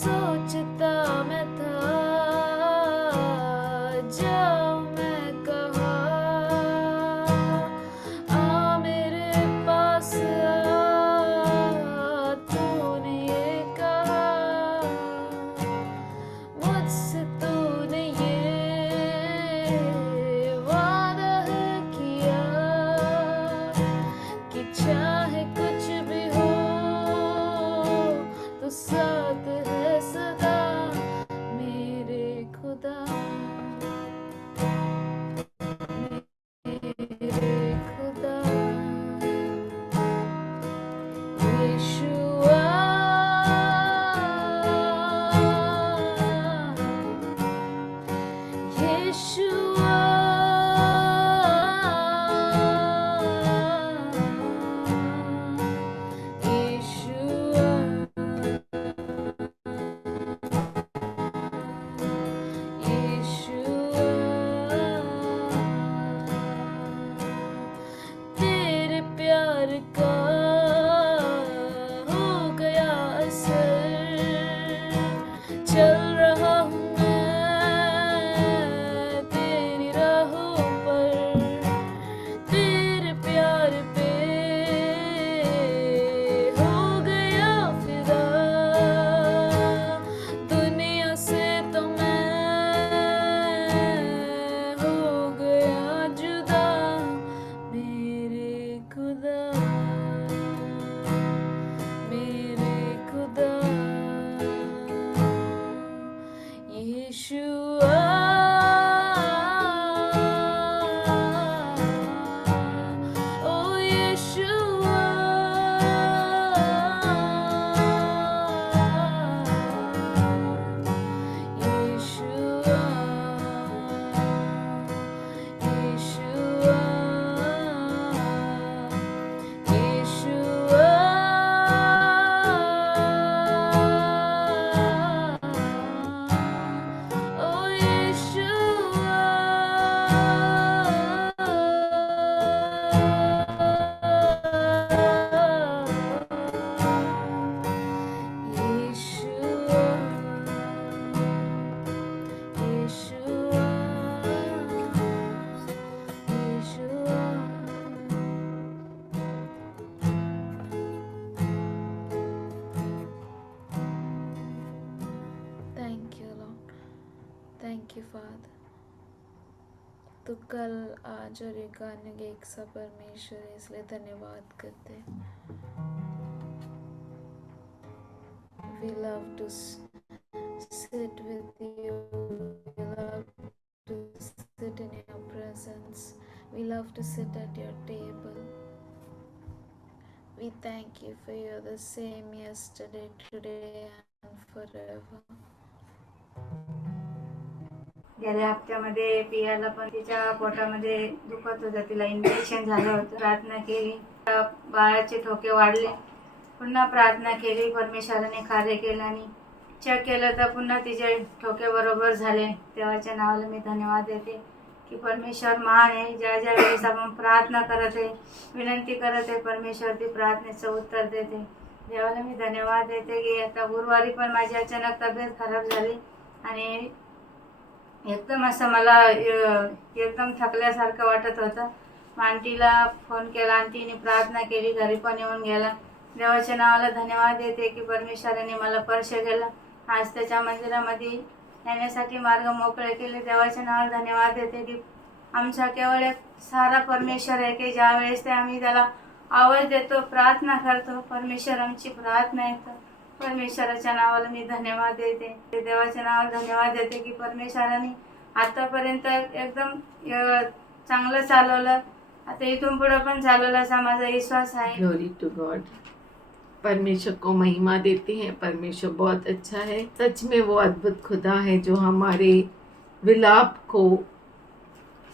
सोचता मैं था जब मैं कहा आ मेरे पास आ, तूने ये कहा मुझसे तूने ये वादा है किया कि चाहे कुछ भी हो तो साथ है सदा मेरे खुदा मेरे खुदा यीशुआ यीशुआ तेरे प्यार का हो गया असर चल रहा हूँ मैं तेरी राहों पर तेरे प्यार पे हो गया फिदा दुनिया से तो मैं हो गया जुदा मेरे खुदा यीशुआ ओ यीशुआ यीशुआ यीशुआ यीशुआ ओ Yeshua Yeshua Yeshua Yeshua thank you Lord thank you Father तो कल आज और ये गाने के एक सा परमेश्वर है इसलिए धन्यवाद करते हैं we love to sit with you we love to sit in your presence we love to sit at your table we thank you for you're the same yesterday today and forever गेल्या हप्त्यामध्ये पियाला पण तिच्या पोटामध्ये दुखत होतं तिला infection झालं होतं प्रार्थना केली बाळाचे ठोके वाढले पुन्हा प्रार्थना केली परमेश्वराने कार्य केलं आणि चेक केलं तर पुन्हा तिचे ठोके बरोबर झाले देवाच्या नावाला मी धन्यवाद देते की परमेश्वर महान आहे ज्या ज्या वेळेस आपण प्रार्थना करत आहे विनंती करत आहे परमेश्वर ती प्रार्थनेचं उत्तर देते देवाला मी धन्यवाद देते की आता गुरुवारी पण माझी अचानक तब्येत खराब झाली आणि एकदम असं मला एकदम थकल्यासारखं वाटत होतं आंटीला फोन केला आंटीने प्रार्थना केली घरी पण येऊन गेला देवाच्या नावाला धन्यवाद देते की परमेश्वराने मला स्पर्श केला आज त्याच्या मंदिरामध्ये येण्यासाठी मार्ग मोकळे केले देवाच्या नावाला धन्यवाद देते की आमचा केवळ एक सारा परमेश्वर आहे की ज्या वेळेस ते आम्ही त्याला आवाज देतो प्रार्थना करतो परमेश्वर आमची प्रार्थना ऐकतो परमेश्वराच्या नावाला मी धन्यवाद देते देवाच्या नावाला धन्यवाद देते की परमेश्वराने आतापर्यंत एकदम चांगलं चालवलं आता इथून पुढे पण चालवलं असा माझा विश्वास आहे ग्लोरी टू गॉड परमेश्वर को महिमा देते हैं परमेश्वर बहुत अच्छा है सच में वो अद्भुत खुदा है जो हमारे विलाप को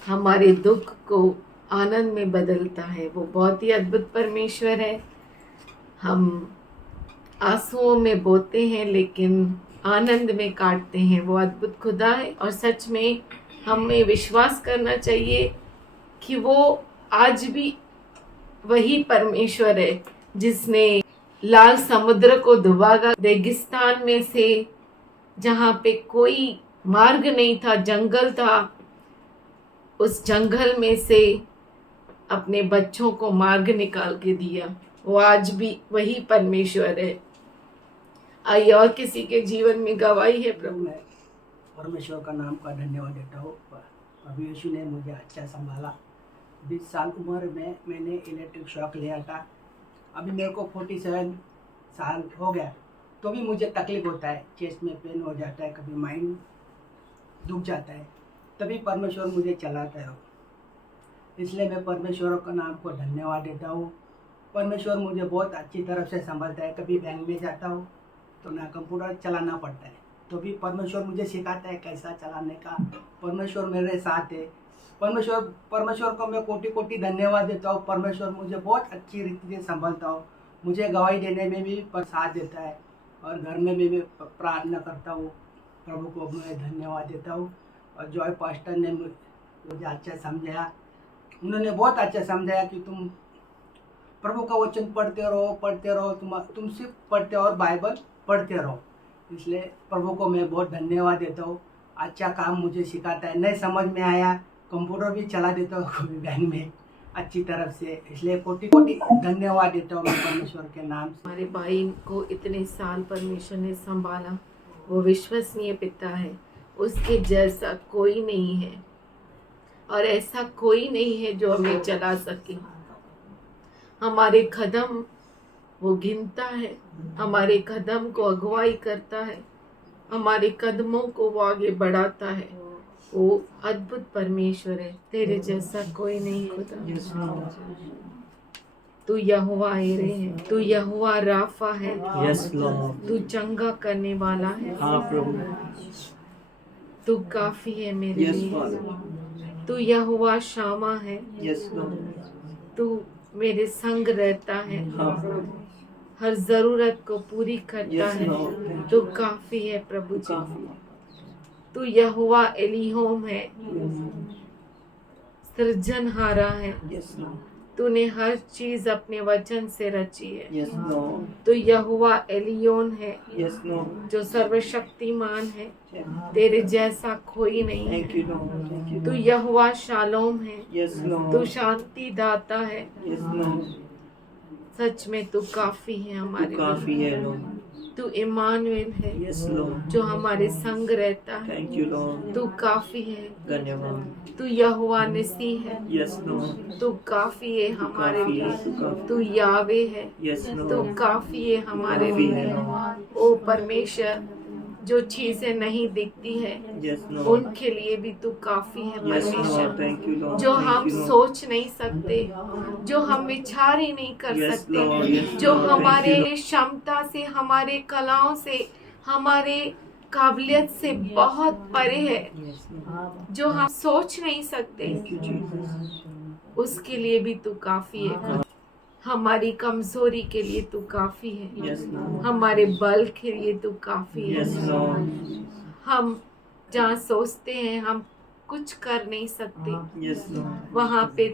हमारे दुख को आनंद में बदलता है। वो बहुत ही अद्भुत परमेश्वर है। हम आंसुओं में बोते हैं लेकिन आनंद में काटते हैं। वो अद्भुत खुदा है और सच में हमें विश्वास करना चाहिए कि वो आज भी वही परमेश्वर है जिसने लाल समुद्र को दुबागा, रेगिस्तान में से जहाँ पे कोई मार्ग नहीं था, जंगल था, उस जंगल में से अपने बच्चों को मार्ग निकाल के दिया। वो आज भी वही परमेश्वर है। आइए और किसी के जीवन में गवाही है प्रभु। मैं परमेश्वर का नाम का धन्यवाद देता हूँ। प्रभु यीशु ने मुझे अच्छा संभाला। 20 साल उम्र में मैंने इलेक्ट्रिक शॉक लिया था। अभी मेरे को 47 साल हो गया तो भी मुझे तकलीफ होता है, चेस्ट में पेन हो जाता है, कभी माइंड दुख जाता है, तभी परमेश्वर मुझे चलाता है। इसलिए मैं परमेश्वर का नाम को धन्यवाद देता हूँ। परमेश्वर मुझे बहुत अच्छी तरह से संभालता है। कभी बैंक में जाता हूँ तो ना कंप्यूटर चलाना पड़ता है, तो भी परमेश्वर मुझे सिखाता है कैसा चलाने का। परमेश्वर मेरे साथ है। परमेश्वर को मैं कोटि कोटि धन्यवाद देता हूँ। परमेश्वर मुझे बहुत अच्छी रीति से संभालता हूँ। मुझे गवाही देने में भी साथ देता है और घर में भी मैं प्रार्थना करता हूँ। प्रभु को मैं धन्यवाद देता हूँ। और जॉय पास्टर ने मुझे अच्छा समझाया। उन्होंने बहुत अच्छा समझाया कि तुम प्रभु का वचन पढ़ते रहो, तुम सिर्फ पढ़ते और बाइबल पढ़ते रहो। इसलिए प्रभु को मैं बहुत धन्यवाद देता हूँ। अच्छा काम मुझे सिखाता है। नहीं समझ में आया कंप्यूटर भी चला देता हूँ कभी बैंक में अच्छी तरफ से। इसलिए कोटि कोटि धन्यवाद देता हूँ मैं परमेश्वर के नाम से। हमारे भाई को इतने साल परमेश्वर ने संभाला। वो विश्वसनीय पिता है। उसके जैसा कोई नहीं है और ऐसा कोई नहीं है जो हमें चला सके। हमारे कदम वो गिनता है, हमारे कदम को अगुवाई करता है, हमारे कदमों को वो आगे बढ़ाता है। वो अद्भुत परमेश्वर है। तेरे जैसा कोई नहीं खुदा। तू यहोवा एरे है, तू यहोवा राफा है। Yes Lord. तू चंगा करने वाला है। हाँ प्रभु। तू काफी है मेरे यस लिए। फादर। तू यहोवा शामा है। Yes Lord. तू मेरे संग रहता है, हाँ प्रभु। हर जरूरत को पूरी करता यस है। लॉर्ड। तू काफी है प्रभु जी। काफी। तू यहोवा एलीहोम है, सृजनहारा है। Yes Lord. तूने हर चीज अपने वचन से रची है। Yes Lord. तू यहोवा एलियोन है, यस लॉर्ड। जो सर्वशक्तिमान है। तेरे जैसा कोई नहीं थैंक है। You Lord. Thank you. तू यहोवा शालोम है, यस तू लॉर्ड। शांति दाता है। Yes Lord. सच में तू काफी है तू हमारे काफी लिए। है लॉर्ड। तू इमानुएल है, यस लॉर्ड। जो हमारे संग रहता है। Thank you Lord. तू काफी है। धन्यवाद। तू यहोवा निसी है, यस लॉर्ड। तू काफी है हमारे काफी है, लिए। तू काफी। तू यावे है, यस तू लॉर्ड। काफी है हमारे काफी लिए। है लॉर्ड। ओ परमेश्वर, जो चीजें नहीं दिखती है यस लॉर्ड। उनके लिए भी तू काफी है यस लॉर्ड। परमेश्वर। Thank you Lord. जो थैंक हम यू लॉर्ड। सोच नहीं सकते, जो हम विचार ही नहीं कर Yes, सकते, Lord. Yes, जो Lord. हमारे Thank you, क्षमता से, हमारे कलाओं से, हमारे काबिलियत से बहुत परे है, Yes, Lord. जो हम सोच नहीं सकते, Thank you, Jesus. उसके लिए भी तू काफी है। हमारी कमजोरी के लिए तू काफी है। Yes, Lord. हमारे बल के लिए तू काफी है। Yes, Lord. हम जहाँ सोचते हैं हम कुछ कर नहीं सकते, Yes, Lord. वहाँ पे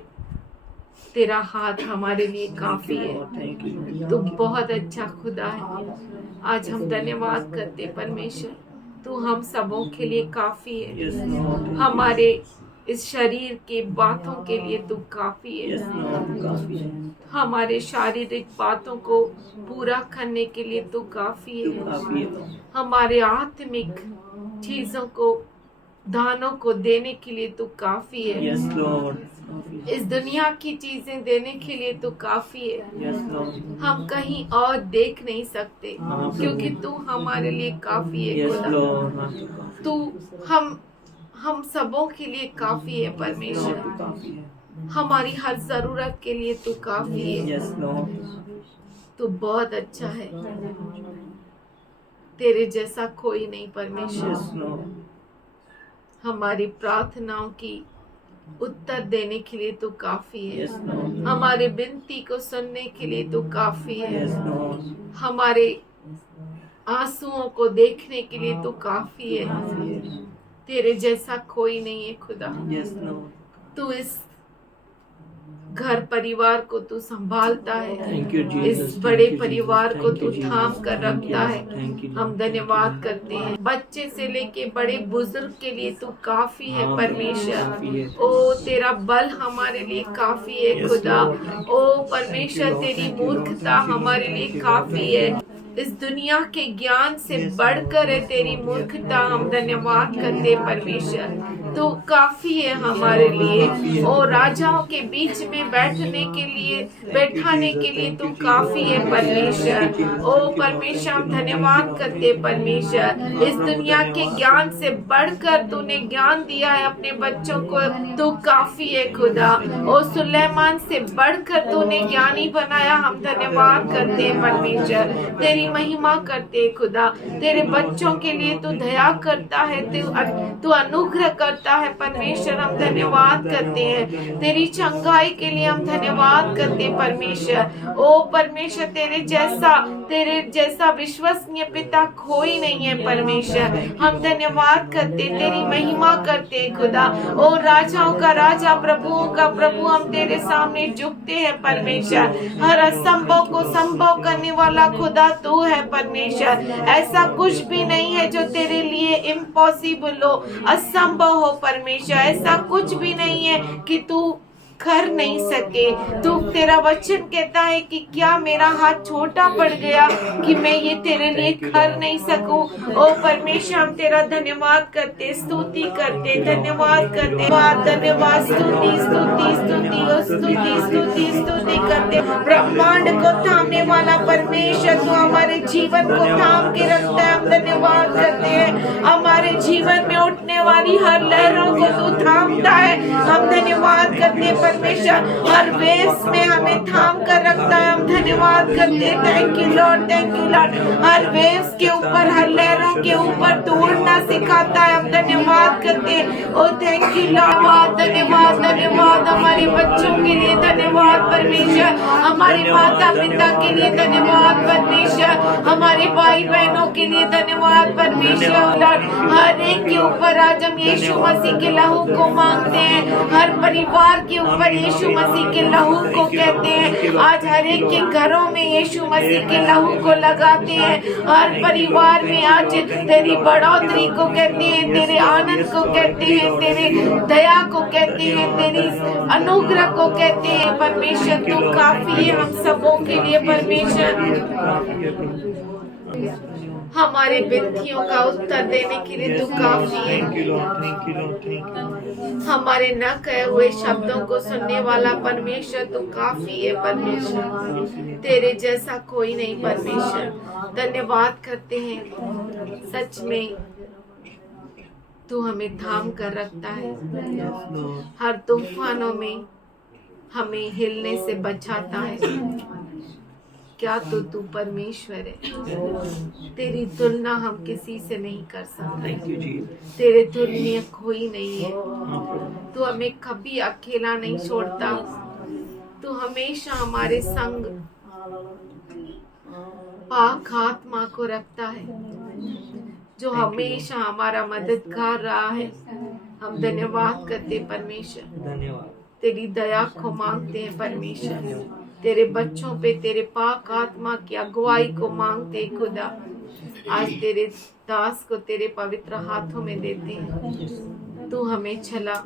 तेरा हाथ हमारे लिए Thank काफी you, है। Lord. Thank you, Lord. तू बहुत अच्छा खुदा है। आज हम धन्यवाद करते परमेश्वर, तू हम सबों के लिए काफी है। Yes, Lord. Thank you. हमारे इस शरीर के बातों के लिए तू काफी है। Yes, Lord. काफी है। हमारे शारीरिक बातों को पूरा करने के लिए तू काफी तू है। काफी है, Lord. हमारे आत्मिक चीजों को, दानों को देने के लिए तू काफी है। Yes, Lord. काफी है। इस दुनिया की चीजें देने के लिए तू काफी है। Yes, Lord. हम कहीं और देख नहीं सकते, हाँ, क्योंकि तू हमारे लिए काफी है Yes, खुदा। Lord. हाँ, तू काफी तू हम सबों के लिए काफी है है। Lord, परमेश्वर। तू काफी है। हमारी हर जरूरत के लिए तू काफी है। Yes, Lord. तू बहुत अच्छा है। तेरे जैसा कोई नहीं परमेश्वर। Yes, Lord. हमारी प्रार्थनाओं की उत्तर देने के लिए तू काफी है। Yes, Lord. हमारे विनती को सुनने के लिए तू काफी है। Yes, Lord. हमारे आंसुओं को देखने के लिए तू काफी है। तेरे जैसा कोई नहीं है खुदा। Yes, Lord. तू इस घर परिवार को तू संभालता है। Thank you, Jesus. इस बड़े Thank you, परिवार Jesus. को Thank तू you, Jesus. थाम कर Thank रखता you. है। Thank you, हम Lord. धन्यवाद करते हैं। बच्चे से लेके बड़े बुजुर्ग के लिए तू काफी है हाँ, परमेश्वर। काफी है। ओ तेरा बल हमारे लिए काफी है Yes, खुदा। Lord. ओ परमेश्वर तेरी Thank you, Lord. मूर्खता Thank you, Lord. हमारे लिए Thank you, काफी Lord. है। इस दुनिया के ज्ञान से Yes, बढ़कर है Lord. तेरी Yes, मूर्खता। Lord. हम धन्यवाद करते हैं परमेश्वर। तू काफी है हमारे लिए। ओ राजाओं के बीच में बैठने के लिए बैठाने के लिए तू काफी है परमेश्वर। ओ परमेश्वर हम धन्यवाद करते हैं परमेश्वर। इस दुनिया के ज्ञान से बढ़कर तूने ज्ञान दिया है अपने बच्चों को। तू काफी है खुदा। ओ सुलेमान से बढ़कर तूने ज्ञानी बनाया। हम धन्यवाद करते हैं परमेश्वर। तेरी महिमा करते हैं खुदा। तेरे बच्चों के लिए तू दया करता है। तू अनुग्रह करता है परमेश्वर। हम धन्यवाद करते हैं। तेरी चंगाई के लिए हम धन्यवाद करते हैं परमेश्वर। ओ परमेश्वर तेरे जैसा विश्वसनीय पिता कोई नहीं है परमेश्वर। हम धन्यवाद करते, तेरी महिमा करते खुदा। ओ राजाओं का राजा, प्रभुओं का प्रभु, हम तेरे सामने झुकते हैं परमेश्वर। हर असंभव को संभव करने वाला खुदा तू है परमेश्वर। ऐसा कुछ भी नहीं है जो तेरे लिए इम्पॉसिबल हो, असंभव हो परमेश्वर। ऐसा कुछ भी नहीं है कि तू कर नहीं सके। तू तेरा वचन कहता है कि क्या मेरा हाथ छोटा पड़ गया कि मैं ये तेरे लिए कर नहीं सकूं। ओ परमेश्वर हम तेरा धन्यवाद करते, स्तुति करते, धन्यवाद करते, धन्यवाद, स्तुति स्तुति स्तुति स्तुति स्तुति स्तुति करते। ब्रह्मांड को थामने वाला परमेश्वर तू हमारे जीवन को थाम के रखता है। हम धन्यवाद करते हैं। हमारे जीवन में उठने वाली हर लहरों को तू थामता है। हम धन्यवाद करते हैं परमेश्वर। हर वेव्स में हमें थाम कर रखता है। हम धन्यवाद करते हैं। Thank you Lord, thank you Lord. Her waves के ऊपर, हर लहरों के ऊपर तू उड़ना सिखाता है। हम धन्यवाद करते हैं। ओ थैंक यू लॉर्ड, धन्यवाद धन्यवाद। हमारे बच्चों के लिए धन्यवाद परमेश्वर। हमारे माता पिता के लिए धन्यवाद परमेश्वर। हमारे भाई बहनों के लिए धन्यवाद परमेश्वर। लॉर्ड हर एक के ऊपर आज हम यीशु मसीह के लहू को मांगते हैं। हर परिवार के ऊपर यीशु मसीह के लहू को कहते हैं। आज हर एक के घरों में यीशु मसीह के लहू को लगाते हैं। हर परिवार में आज तेरी बढ़ोतरी को कहते हैं, तेरे आनंद को कहते हैं, तेरे दया को कहते हैं, तेरी अनुग्रह को कहते हैं परमेश्वर। तू काफी है हम सबों के लिए परमेश्वर। हमारे विनतियों का उत्तर देने के लिए तू काफी है। हमारे न कहे हुए शब्दों को सुनने वाला परमेश्वर तू काफी है परमेश्वर। तेरे जैसा कोई नहीं परमेश्वर। धन्यवाद करते हैं। सच में तू हमें थाम कर रखता है। हर तूफानों में हमें हिलने से बचाता है। क्या तो तू परमेश्वर है। तेरी तुलना हम किसी से नहीं कर सकते। तेरे तुल्य कोई नहीं है। तू हमें कभी अकेला नहीं छोड़ता। तू हमेशा हमारे संग पाक आत्मा को रखता है, जो हमेशा हमारा मददगार रहा है। हम धन्यवाद करते परमेश्वर। धन्यवाद। तेरी दया को मांगते हैं परमेश्वर। तेरे बच्चों पे तेरे पाक आत्मा की अगुवाई को मांगते खुदा। आज तेरे दास को तेरे पवित्र हाथों में देते हैं। तू हमें चला,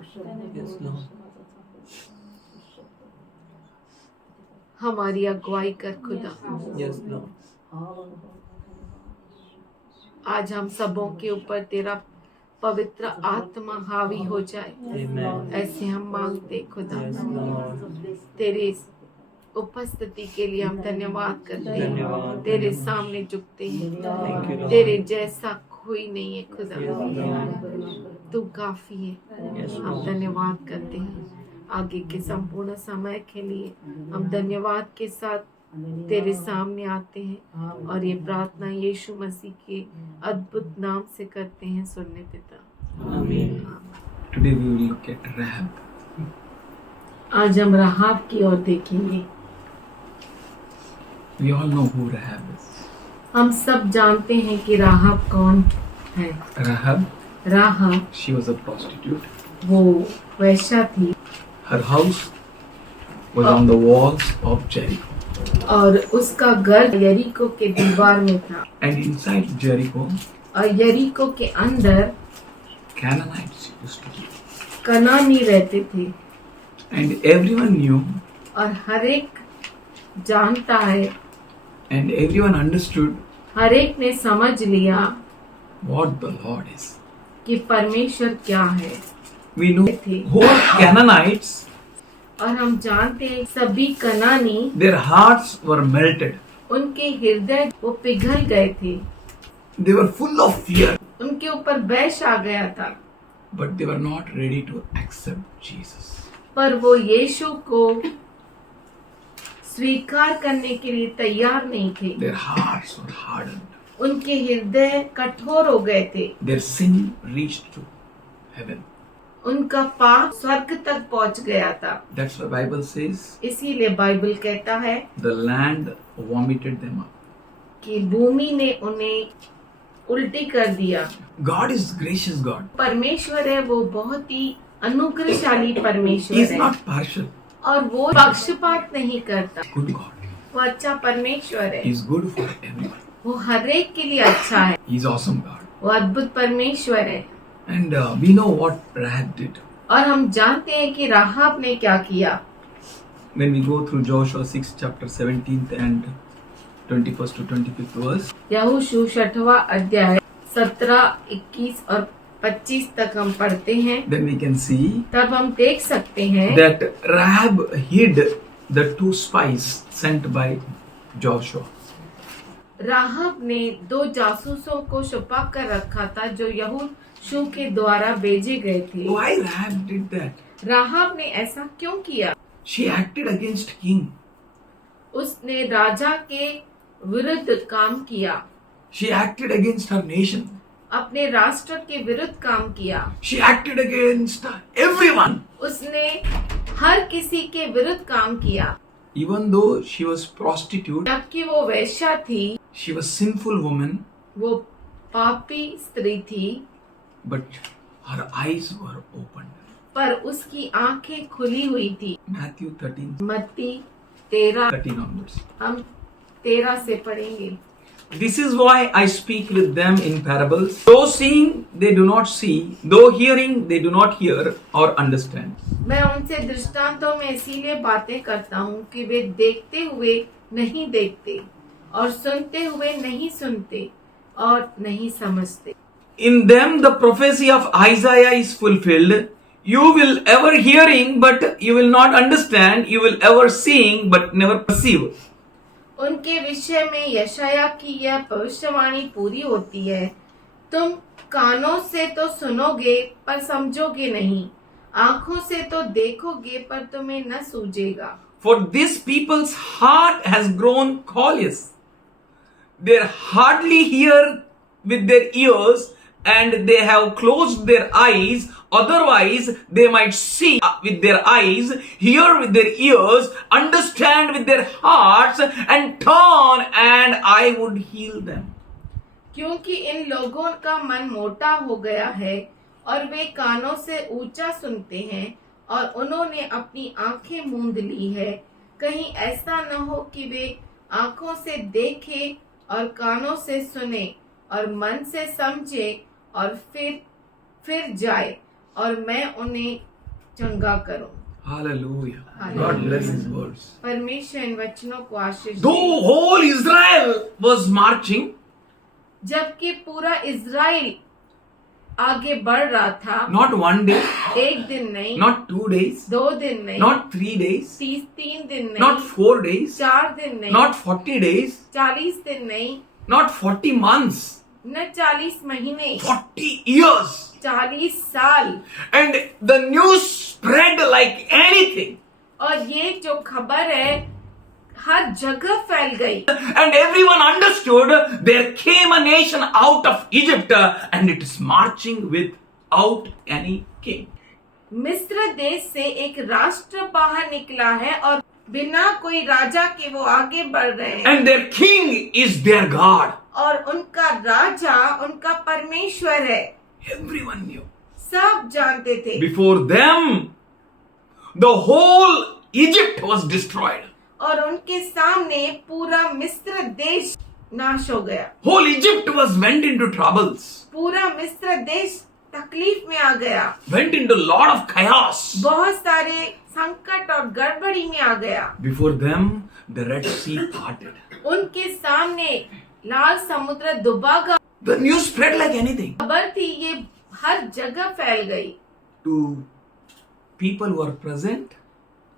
हमारी अगुवाई कर खुदा। आज हम सबों के ऊपर तेरा पवित्र आत्मा हावी हो जाए, ऐसे हम मांगते खुदा। तेरे उपस्थिति के लिए हम धन्यवाद करते हैं। तेरे सामने झुकते हैं। तेरे जैसा कोई नहीं है खुदा। तू काफी है। हम धन्यवाद करते हैं। आगे के संपूर्ण समय के लिए हम धन्यवाद के साथ तेरे सामने आते हैं और ये प्रार्थना यीशु मसीह के अद्भुत नाम से करते हैं। सुनने पिता, Amen. Today we will look at Rahab. आज हम राहाब की ओर देखेंगे। We all know who Rahab is. हम सब जानते हैं कि राहाब कौन है। Rahab, Rahab she was a prostitute. वो वैश्या थी Her house was on the walls of Jericho. और उसका घर यरीको के दीवार में था And inside Jericho, और यरीको के अंदर Canaanites used to live. कनानी रहते थे। And everyone knew और हर एक जानता है, and everyone understood हर एक ने समझ लिया what the Lord is. कि परमेश्वर क्या है। We know थे who are Canaanites, और हम जानते हैं सभी कनानी, their hearts were melted. उनके हृदय वो पिघल गए थे, They were full of fear, उनके ऊपर वैश आ गया था, but they were not ready to accept Jesus. पर वो यीशु को स्वीकार करने के लिए तैयार नहीं थे। Their hearts were hardened. उनके हृदय कठोर हो गए थे। Their sin reached to heaven. उनका पाप स्वर्ग तक पहुंच गया था। That's why Bible says इसीलिए बाइबल कहता है the land vomited them up. कि भूमि ने उन्हें उल्टी कर दिया। God is gracious God. परमेश्वर है वो बहुत ही अनुग्रहशाली He परमेश्वर is है not partial. और वो पक्षपात नहीं करता। Good God. वो अच्छा परमेश्वर है, He is good for everyone. वो हर एक के लिए अच्छा है, He is awesome God. वो अद्भुत परमेश्वर है। And we know what Rahab did. और हम जानते हैं कि राहाब ने क्या किया। When we go through Joshua 6 chapter 17th and 21st to 25th verse, यहोशू 6वां अध्याय 17, 21 और 25 तक हम पढ़ते हैं, then we can see तब हम देख सकते हैं that Rahab hid the 2 spies sent by Joshua. राहाब ने 2 जासूसों को छुपा कर रखा था जो यहोशू के द्वारा भेजे गए थे। Why Rahab did that? राहाब ने ऐसा क्यों किया? She acted against king. उसने राजा के विरुद्ध काम किया, She acted against her nation. अपने राष्ट्र के विरुद्ध काम किया, She acted against everyone. उसने हर किसी के विरुद्ध काम किया। Even though she was prostitute, जबकि वो वैश्या थी, she was sinful woman, वो पापी स्त्री थी, but her eyes were opened. पर उसकी आंखें खुली हुई थी। Matthew 13 मत्ती 13 onwards. हम 13 से पढ़ेंगे। This is why I speak with them in parables. Though seeing they do not see, though hearing they do not hear or understand. मैं उनसे दृष्टांतों में इसीलिए बातें करता हूँ कि वे देखते हुए नहीं देखते और सुनते हुए नहीं सुनते और नहीं समझते। In them the prophecy of Isaiah is fulfilled. You will ever hearing but you will not understand. You will ever seeing but never perceive. उनके विषय में यशाया की यह भविष्यवाणी पूरी होती है, तुम कानों से तो सुनोगे पर समझोगे नहीं, आंखों से तो देखोगे पर तुम्हें न सूझेगा। For this people's heart has grown callous. They hardly hear with their ears and they have closed their eyes. Otherwise, they might see with their eyes, hear with their ears, understand with their hearts and turn and I would heal them. क्योंकि इन लोगों का मन मोटा हो गया है और वे कानों से ऊंचा सुनते हैं और उन्होंने अपनी आंखें मूंद ली है, कहीं ऐसा न हो कि वे आंखों से देखे और कानों से सुने और मन से समझे और फिर जाए और मैं उन्हें चंगा करूं। Hallelujah. Hallelujah. God bless His words. परमेश्वर इन वचनों को आशीष Though they. whole Israel was marching, जबकि पूरा इज़राइल आगे बढ़ रहा था, not one day, एक दिन नहीं, not 2 days, 2 दिन नहीं, not 3 days, 3 दिन नहीं, not 4 days, 4 दिन नहीं, not 40 days, 40 दिन नहीं, not 40 months, न 40 महीने, 40 years. 40 साल। And the news spread like anything. और ये जो खबर है हर जगह फैल गई And everyone understood there came a nation out of Egypt and it is marching without any king. मिस्र देश से एक राष्ट्र बाहर निकला है और बिना कोई राजा के वो आगे बढ़ रहे हैं And their king is their God. और उनका राजा उनका परमेश्वर है। Everyone knew. सब जानते थे। Before them, the whole Egypt was destroyed. और उनके सामने पूरा मिस्र देश नाश हो गया। Whole Egypt went into troubles. पूरा मिस्र देश तकलीफ में आ गया। Went into a lot of chaos. बहुत सारे संकट और गड़बड़ी में आ गया। Before them, the Red Sea parted. उनके सामने लाल समुद्र डूबा गया। The news spread like anything खबर थी, ये हर जगह फैल गई। to people who are present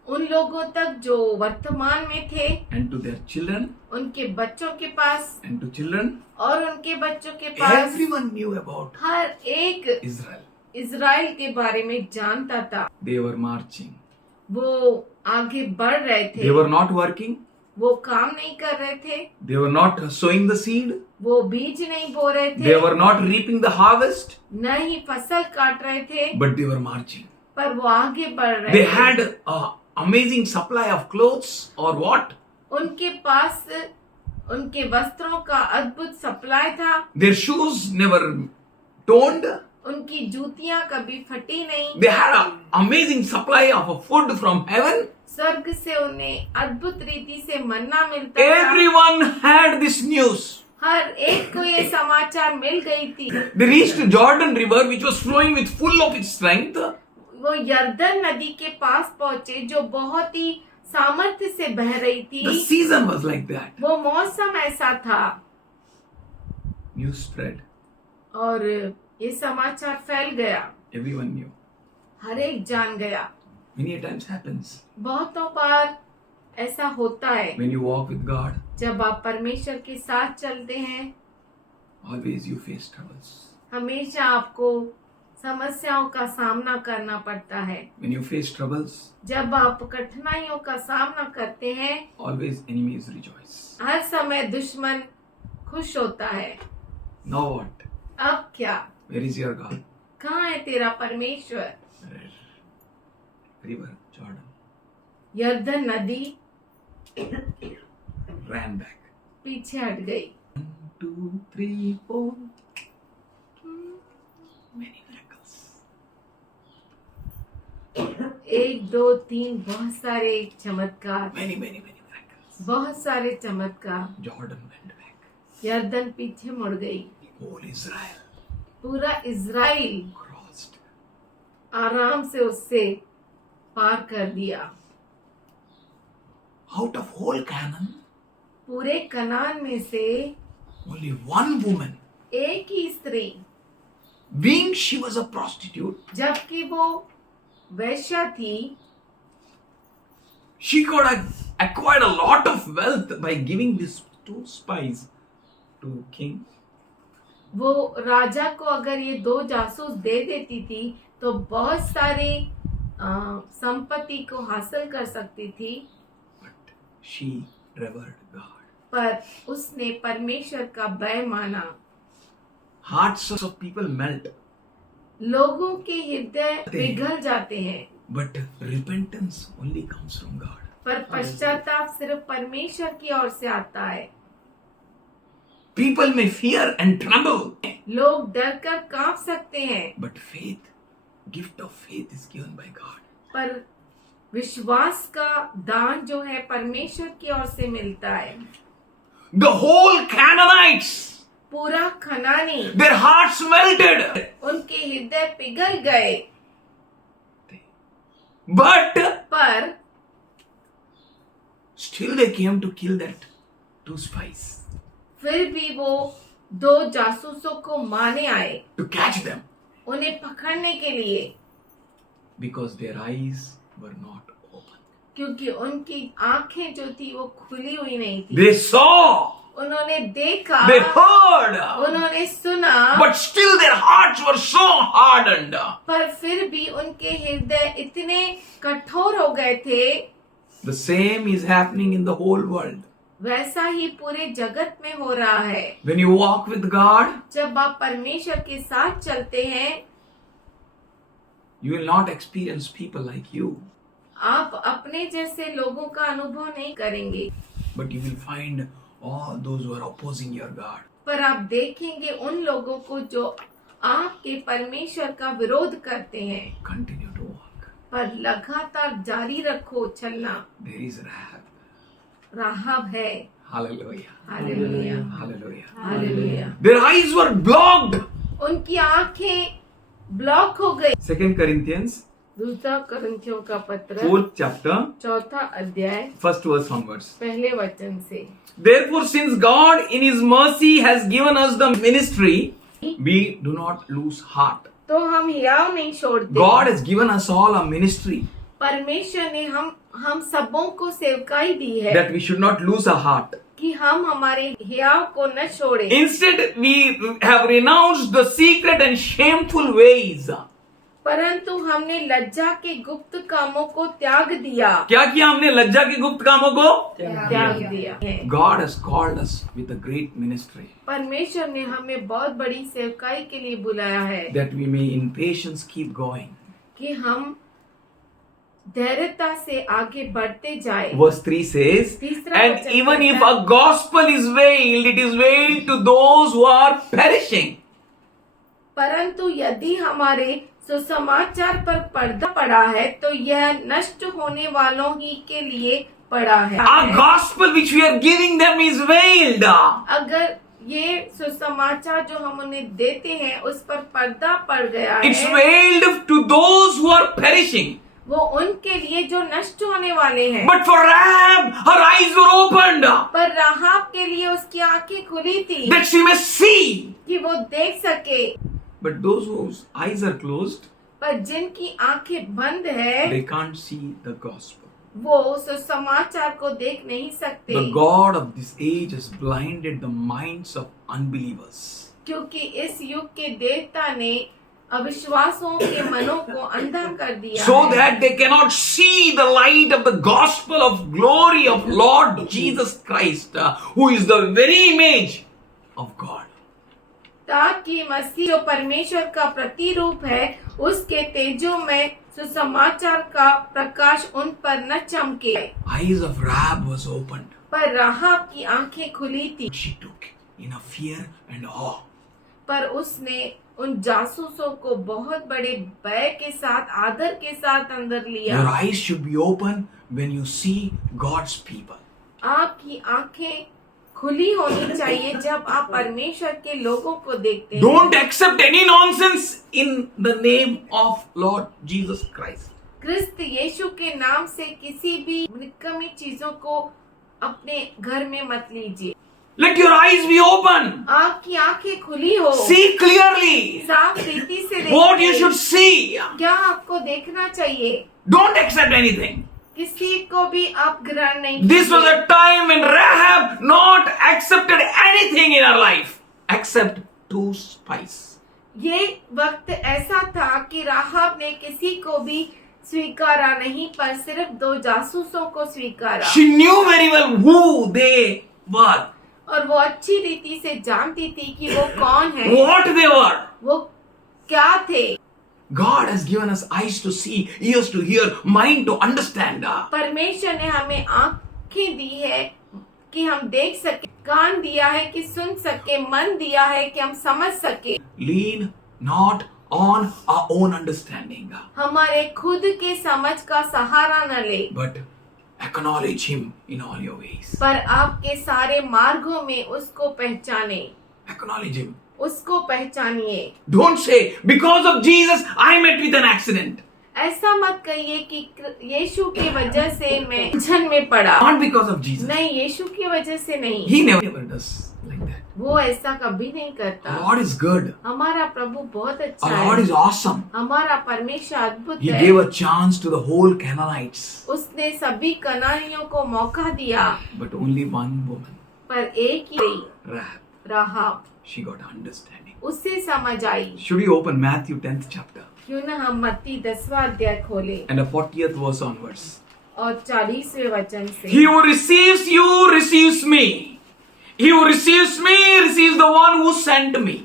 उन लोगों तक जो वर्तमान में थे, and to their children उनके बच्चों के पास and to children. और उनके बच्चों के पास। Everyone knew about हर एक Israel. इजराइल के बारे में जानता था। They were marching. वो आगे बढ़ रहे थे। They were not working. वो काम नहीं कर रहे थे। They were not sowing the seed. वो बीज नहीं बो रहे थे। They were not reaping the harvest. न ही फसल काट रहे थे, But they were marching. पर वो आगे बढ़ रहे They थे। had an amazing supply of clothes or what? उनके पास उनके वस्त्रों का अद्भुत सप्लाई था। Their shoes never torn. उनकी जूतियां कभी फटी नहीं। They had an amazing supply of a food from heaven. स्वर्ग से उन्हें अद्भुत रीति से मन्ना मिलता था। Everyone had this news. हर एक को ये समाचार मिल गई थी। They reached Jordan River, which was flowing with full of its strength. वो यर्दन नदी के पास पहुंचे जो बहुत ही सामर्थ्य से बह रही थी। The season was like that. वो मौसम ऐसा था News spread. और ये समाचार फैल गया। Everyone knew. हर एक जान गया। Many a times happens बहुतों बार ऐसा होता है when you walk with God. जब आप परमेश्वर के साथ चलते हैं, Always you face troubles. हमेशा आपको समस्याओं का सामना करना पड़ता है। When you face troubles, जब आप कठिनाइयों का सामना करते हैं, always enemies rejoice. हर समय दुश्मन खुश होता है। Now what? अब क्या? Where is your God? कहाँ है तेरा परमेश्वर? River Jordan यर्दन नदी ran back. पीछे हट गई। 1, 2, 3, 4. Many miracles. 1, 2, 3 बहुत सारे चमत्कार, Many miracles. बहुत सारे चमत्कार। Jordan went back. यर्दन पीछे मुड़ गई। Whole Israel पूरा इजराइल crossed. आराम से उससे पार कर दिया। Out of whole Canaan, पूरे कनान में से only one woman, एक ही स्त्री, being she was a prostitute, जबकि वो वैश्या थी, she could have acquired a lot of wealth by giving these 2 spies to king. वो राजा को अगर ये 2 जासूस दे देती थी तो बहुत सारी संपत्ति को हासिल कर सकती थी, But she revered God. पर उसने परमेश्वर का भय माना। Hearts of people melt, लोगों के हृदय पिघल जाते हैं, but repentance only comes from God. पर पश्चाताप सिर्फ परमेश्वर की ओर से आता है। People may fear and tremble, लोग डर कर कांप सकते हैं, but faith, gift of faith is given by God. पर विश्वास का दान जो है परमेश्वर की ओर से मिलता है। The whole Canaanites, पूरा खनानी, their hearts melted, उनके हृदय पिघल गए, but पर still they came to kill that 2 spies, फिर भी वो 2 जासूसों को मारने आए, to catch them, उन्हें पकड़ने के लिए, because their eyes were not open. क्योंकि उनकी आंखें जो थी वो खुली हुई नहीं थी। They saw, उन्होंने देखा, they heard, उन्होंने सुना, but still their hearts were so hardened. पर फिर भी उनके हृदय इतने कठोर हो गए थे। The same is happening in the whole world. वैसा ही पूरे जगत में हो रहा है। When you walk with God, जब आप परमेश्वर के साथ चलते हैं, You will not experience people like you, आप अपने जैसे लोगों का अनुभव नहीं करेंगे, but you will find all those who are opposing your God. पर आप देखेंगे उन लोगों को जो आपके परमेश्वर का विरोध करते हैं। Continue to walk. पर लगातार जारी रखो चलना। There is Rahab. राहब है। Hallelujah. Hallelujah, Hallelujah. Hallelujah. Their eyes were blocked. उनकी आंखें ब्लॉक हो गई। 2 Corinthians, दूसरा करंथियों का पत्र 4th chapter, चौथा अध्याय 1st verse onwards. पहले वचन से। Therefore, since God in His mercy has given us the ministry, we do not lose heart. तो हम हियाव नहीं छोड़ते। God has given us all a ministry परमेश्वर ने हम सबों को सेवकाई दी है that we should not lose our heart. कि हम हमारे हियाव को न छोड़े। Instead, we have renounced the secret and shameful ways. परंतु हमने लज्जा के गुप्त कामों को त्याग दिया। क्या किया हमने लज्जा के गुप्त कामों को? त्याग दिया है। God has called us with a great ministry परमेश्वर ने हमें बहुत बड़ी सेवकाई के लिए बुलाया है that we may in patience keep going. कि हम धैर्यता से आगे बढ़ते जाए। Verse 3 says, तीसरा and वचन even if कहता है, a gospel is veiled, it is veiled to those who are perishing. परंतु यदि हमारे सुसमाचार पर पर्दा पड़ा है तो यह नष्ट होने वालों ही के लिए पड़ा है। Our gospel which we are giving them is veiled. अगर ये सुसमाचार जो हम उन्हें देते हैं उस पर पर्दा पड़ गया It's है, veiled to those who are perishing. वो उनके लिए जो नष्ट होने वाले हैं। But for Rahab, her eyes were opened पर राहाब के लिए उसकी आंखें खुली थी that she may see. कि वो देख सके। But those whose eyes are closed, पर जिनकी आंखें बंद है they can't see the gospel. वो सुसमाचार को देख नहीं सकते, The God of this age has blinded the minds of unbelievers. क्योंकि इस युग के देवता ने अविश्वासों के मनों को अंधा कर दिया So है, that they cannot see the light of the gospel of glory of Lord Jesus Christ, who is the very image of God. ताकि मसीह जो परमेश्वर का प्रतिरूप है उसके तेजो में सुसमाचार का प्रकाश उन पर न चमके। Eyes of Rahab was opened. पर राहाब की आंखें खुली थी, She took in a fear and awe. पर उसने उन जासूसों को बहुत बड़े भय के साथ आदर के साथ अंदर लिया। Your eyes should be open when you see God's people. आपकी आंखें खुली होनी चाहिए जब आप परमेश्वर के लोगों को देखते हैं। Don't accept any nonsense in the name of Lord Jesus Christ. क्रिस्त यीशु के नाम से किसी भी निकम्मी चीजों को अपने घर में मत लीजिए। Let your eyes be open. आपकी आंखें खुली हो, See clearly साफ रीति से what you देखिए। should see. क्या आपको देखना चाहिए? Don't accept anything. किसी को भी आप ग्रहण नहीं This was कीजिए। a time when Rahab not accepted anything in her life except 2 spies. ये वक्त ऐसा था कि राहाब ने किसी को भी स्वीकारा नहीं, पर सिर्फ 2 जासूसों को स्वीकारा। She knew very well who they were, और वो अच्छी रीति से जानती थी कि वो कौन है, what they were. वो क्या थे। God has given us eyes to see, ears to hear, mind to understand. परमेश्वर ने हमें आंखें दी है कि हम देख सके, कान दिया है कि सुन सके, मन दिया है कि हम समझ सके। Lean not on our own understanding, हमारे खुद के समझ का सहारा न ले, but acknowledge Him in all your ways. पर आपके सारे मार्गों में उसको पहचाने, Acknowledge Him. उसको पहचानिए। Don't say, because of Jesus, I met with an accident. ऐसा मत कहिए कि यीशु की वजह से मैं उलझन में पड़ा। Not because of Jesus. नहीं, यीशु की वजह से नहीं। He never does like that. वो ऐसा कभी नहीं करता। Our Lord is good. हमारा प्रभु बहुत अच्छा Our Lord है। is awesome. हमारा परमेश्वर अद्भुत He है। gave a chance to the whole Canaanites, उसने सभी कनानियों को मौका दिया, but only one woman, पर एक ही Rahab, Rahab, she got understanding. उससे समझ आई। Should we open Matthew 10th chapter क्यों ना हम मत्ती 10वां अध्याय खोले and the 40th verse onwards? और 40वें वचन से। He who receives you receives me. He who receives me receives the one who sent me.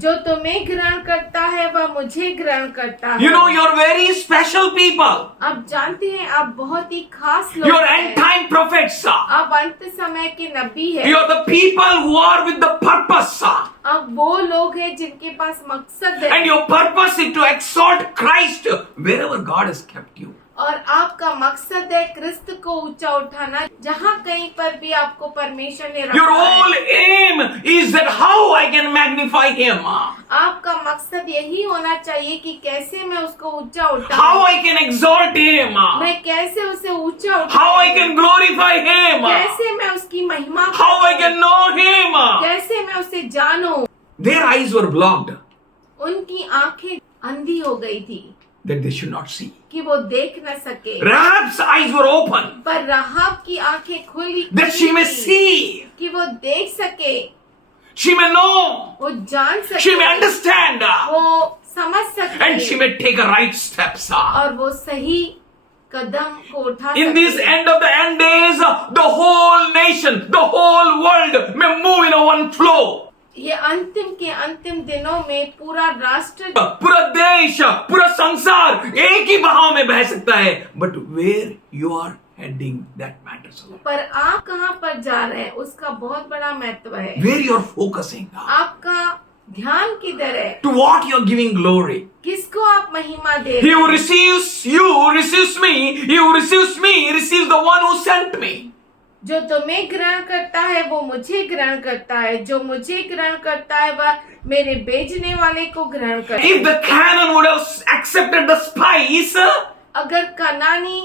जो तुम्हें ग्रहण करता है वह मुझे ग्रहण करता है। You know, you're very special people. आप जानते हैं आप बहुत ही खास लोग You're हैं। end time prophets. आप अंत समय के नबी हैं। You're the people who are with the purpose. आप वो लोग हैं जिनके पास मकसद है And your purpose is to exalt Christ wherever God has kept you. और आपका मकसद है क्रिस्त को ऊंचा उठाना, जहाँ कहीं पर भी आपको परमेश्वर ने Your रखा whole है। aim is that how I can magnify Him. आपका मकसद यही होना चाहिए कि कैसे मैं उसको ऊंचा How उठाऊं, I can exalt Him. मैं कैसे उसे ऊंचा How I उठाऊं, can glorify Him. कैसे मैं उसकी महिमा How I करूं, can know Him. कैसे मैं उसे जानूं। Their eyes were blocked उनकी आंखें अंधी हो गई थी that they should not see. कि वो देख न सके, Rahab's eyes were open पर राहाब की आंखें खुली that she may थी see. कि वो देख सके, She may know. वो जान सके, She may understand. वो समझ सके And she may take a right steps. और वो सही कदम को उठा In these सके। end of the end days, the whole nation, the whole world may move in a one flow. ये अंतिम के अंतिम दिनों में पूरा राष्ट्र, पूरा देश, पूरा संसार एक ही बहाव में बह सकता है. But where you are heading, that matters a lot. पर आप कहाँ पर जा रहे हैं उसका बहुत बड़ा महत्व है। Where you are focusing. आपका ध्यान किधर है, To what you are giving glory. किसको आप महिमा दे He रहे who हैं। receives you receives me. He who receives me receives the one who sent me. जो तुम्हें ग्रहण करता है वो मुझे ग्रहण करता है, जो मुझे ग्रहण करता है वह मेरे भेजने वाले को ग्रहण करता है। If the Canaan would have accepted the spies, अगर कनानी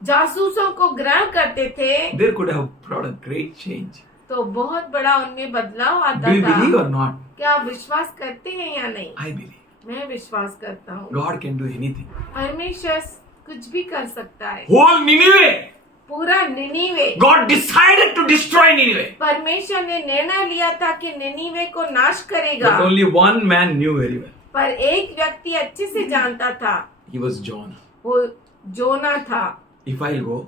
जासूसों को ग्रहण करते थे there could have brought a great change. तो बहुत बड़ा उनमें बदलाव आता Do you believe था। or not? क्या आप विश्वास करते हैं या नहीं? I believe. मैं विश्वास करता हूँ। God can do anything. परमेश्वर कुछ भी कर सकता है। Whole Nineveh, पूरा निनीवे, God decided to destroy Nineveh. परमेश्वर ने निर्णय लिया था कि निनीवे को नाश करेगा, But only one man knew very well. पर एक व्यक्ति अच्छे से जानता था, He was Jonah. वो जोना था। If I'll go,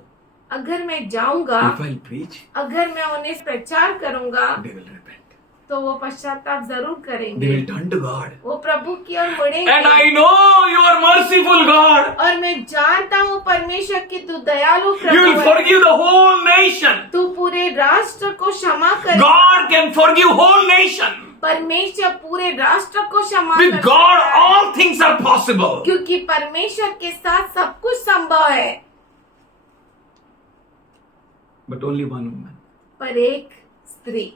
अगर मैं जाऊंगा, if I'll preach, अगर मैं उन्हें प्रचार करूंगा they will repent. तो वो पश्चाताप जरूर They करेंगे, will turn to God. वो प्रभु की ओर And मुड़ेंगे। I know you are merciful God. और मैं जानता हूँ परमेश्वर की तू दयालु You प्रभु will है, forgive the whole nation. तू पूरे राष्ट्र को क्षमा कर। God can forgive whole nation. परमेश्वर पूरे राष्ट्र को क्षमा With कर God, सकता है, all things are possible. क्योंकि परमेश्वर के साथ सब कुछ संभव है। But only one woman. पर एक स्त्री,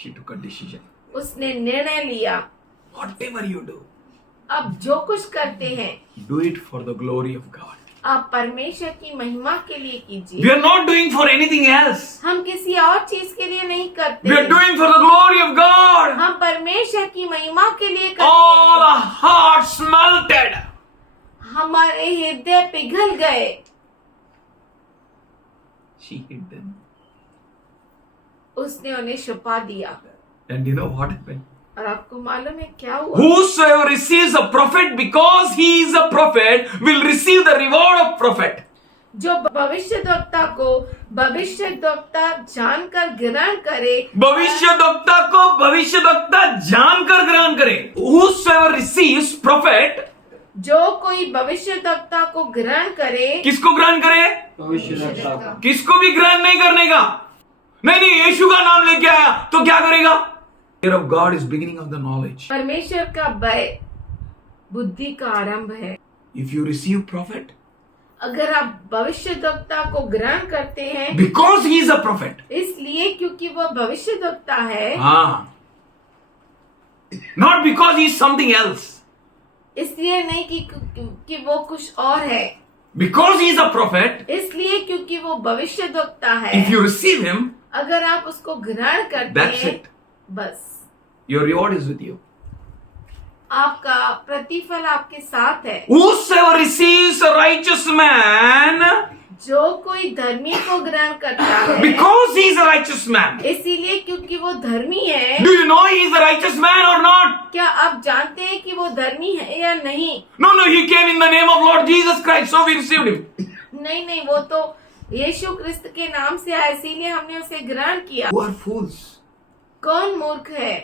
She took a decision. उसने निर्णय लिया, Whatever you do, अब जो कुछ करते हैं do it for the glory of God. आप परमेश्वर की महिमा के लिए We कीजिए। are not doing for anything else. हम किसी और चीज के लिए नहीं करते, We are doing for the glory of God. हम परमेश्वर की महिमा के लिए करते All हैं। our hearts melted. हमारे हृदय पिघल गए। She hid them. उसने उन्हें छुपा दिया। And you know what happened? और आपको मालूम है क्या हुआ? Whosoever receives a prophet because he is a prophet will receive the reward of prophet. जो भविष्यद्वक्ता को भविष्यद्वक्ता जानकर ग्रहण करे, भविष्यद्वक्ता को भविष्यद्वक्ता जानकर ग्रहण करे. Whosoever receives prophet, जो कोई भविष्यद्वक्ता को ग्रहण करे, किसको ग्रहण करे? किसको भी ग्रहण नहीं करने का. नहीं, यीशु का नाम लेके आया तो क्या करेगा? Fear of God is beginning of the knowledge. परमेश्वर का भय बुद्धि का आरंभ है। If you receive prophet अगर आप भविष्यद्वक्ता को ग्रहण करते हैं because he is a prophet, इसलिए क्योंकि वह भविष्यद्वक्ता है, not because he is something else, इसलिए नहीं कि वो कुछ और है, because he is a prophet, इसलिए क्योंकि वो भविष्यद्वक्ता है। if you receive him, अगर आप उसको ग्रहण करते that's हैं, it. बस Your reward is with you. आपका प्रतिफल आपके साथ है। Whosoever receives a righteous man जो कोई धर्मी को ग्रहण करता है, because he is a righteous man. इसीलिए क्योंकि वो धर्मी है। Do you know he is a righteous man or not? क्या आप जानते हैं कि वो धर्मी है या नहीं? No, he came in the name of Lord Jesus Christ, so we received him. नहीं, वो तो यीशु क्रिस्त के नाम से आया, इसीलिए हमने उसे ग्रहण किया। Who are fools? कौन मूर्ख है?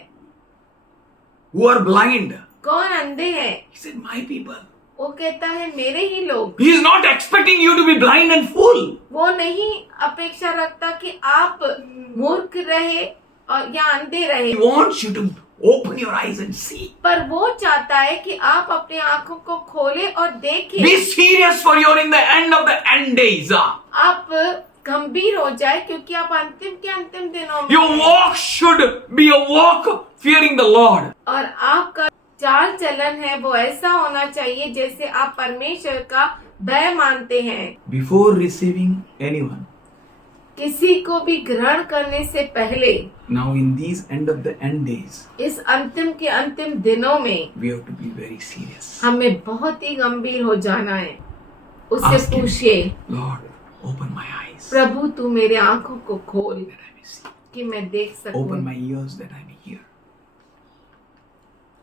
who are blind? कौन अंधे हैं? He said, my people. वो कहता है मेरे ही लोग। He is not expecting you to be blind and fool. वो नहीं अपेक्षा रखता कि आप मूर्ख रहे और या अंधे रहे, He wants you to open your eyes and see. पर वो चाहता है कि आप अपनी आंखों को खोले और देखें। Be serious, for you're in the end of the end days. आप गंभीर हो जाए क्योंकि आप अंतिम के अंतिम दिनों में Your हैं। walk should be a walk fearing the Lord. और आपका चाल चलन है वो ऐसा होना चाहिए जैसे आप परमेश्वर का भय मानते हैं। Before receiving anyone, किसी को भी ग्रहण करने से पहले now in these end of the end days, इस अंतिम के अंतिम दिनों में we have to be very serious. हमें बहुत ही गंभीर हो जाना है। उससे Ask him. पूछिए, Lord, open my eyes प्रभु तू मेरे आंखों को खोल that I may see. कि मैं देख सकूं, Open my ears that I may hear.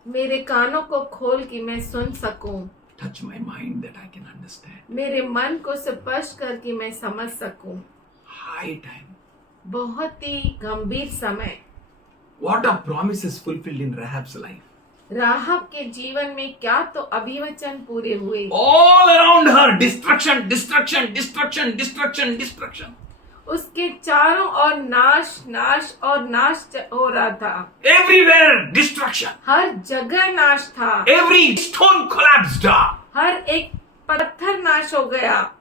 मेरे कानों को खोल कि मैं सुन सकूं, Touch my mind that I can understand. मेरे मन को स्पर्श कर कि मैं समझ सकूं। High time. बहुत ही गंभीर समय। What are promises fulfilled in Rahab's life? राहब के जीवन में क्या तो अभिवचन पूरे हुए। All around her, destruction, destruction, destruction, destruction, destruction. उसके चारों ओर नाश नाश और नाश हो रहा था। Everywhere, destruction. हर जगह नाश था। Every stone collapsed. हर एक पत्थर नाश हो गया।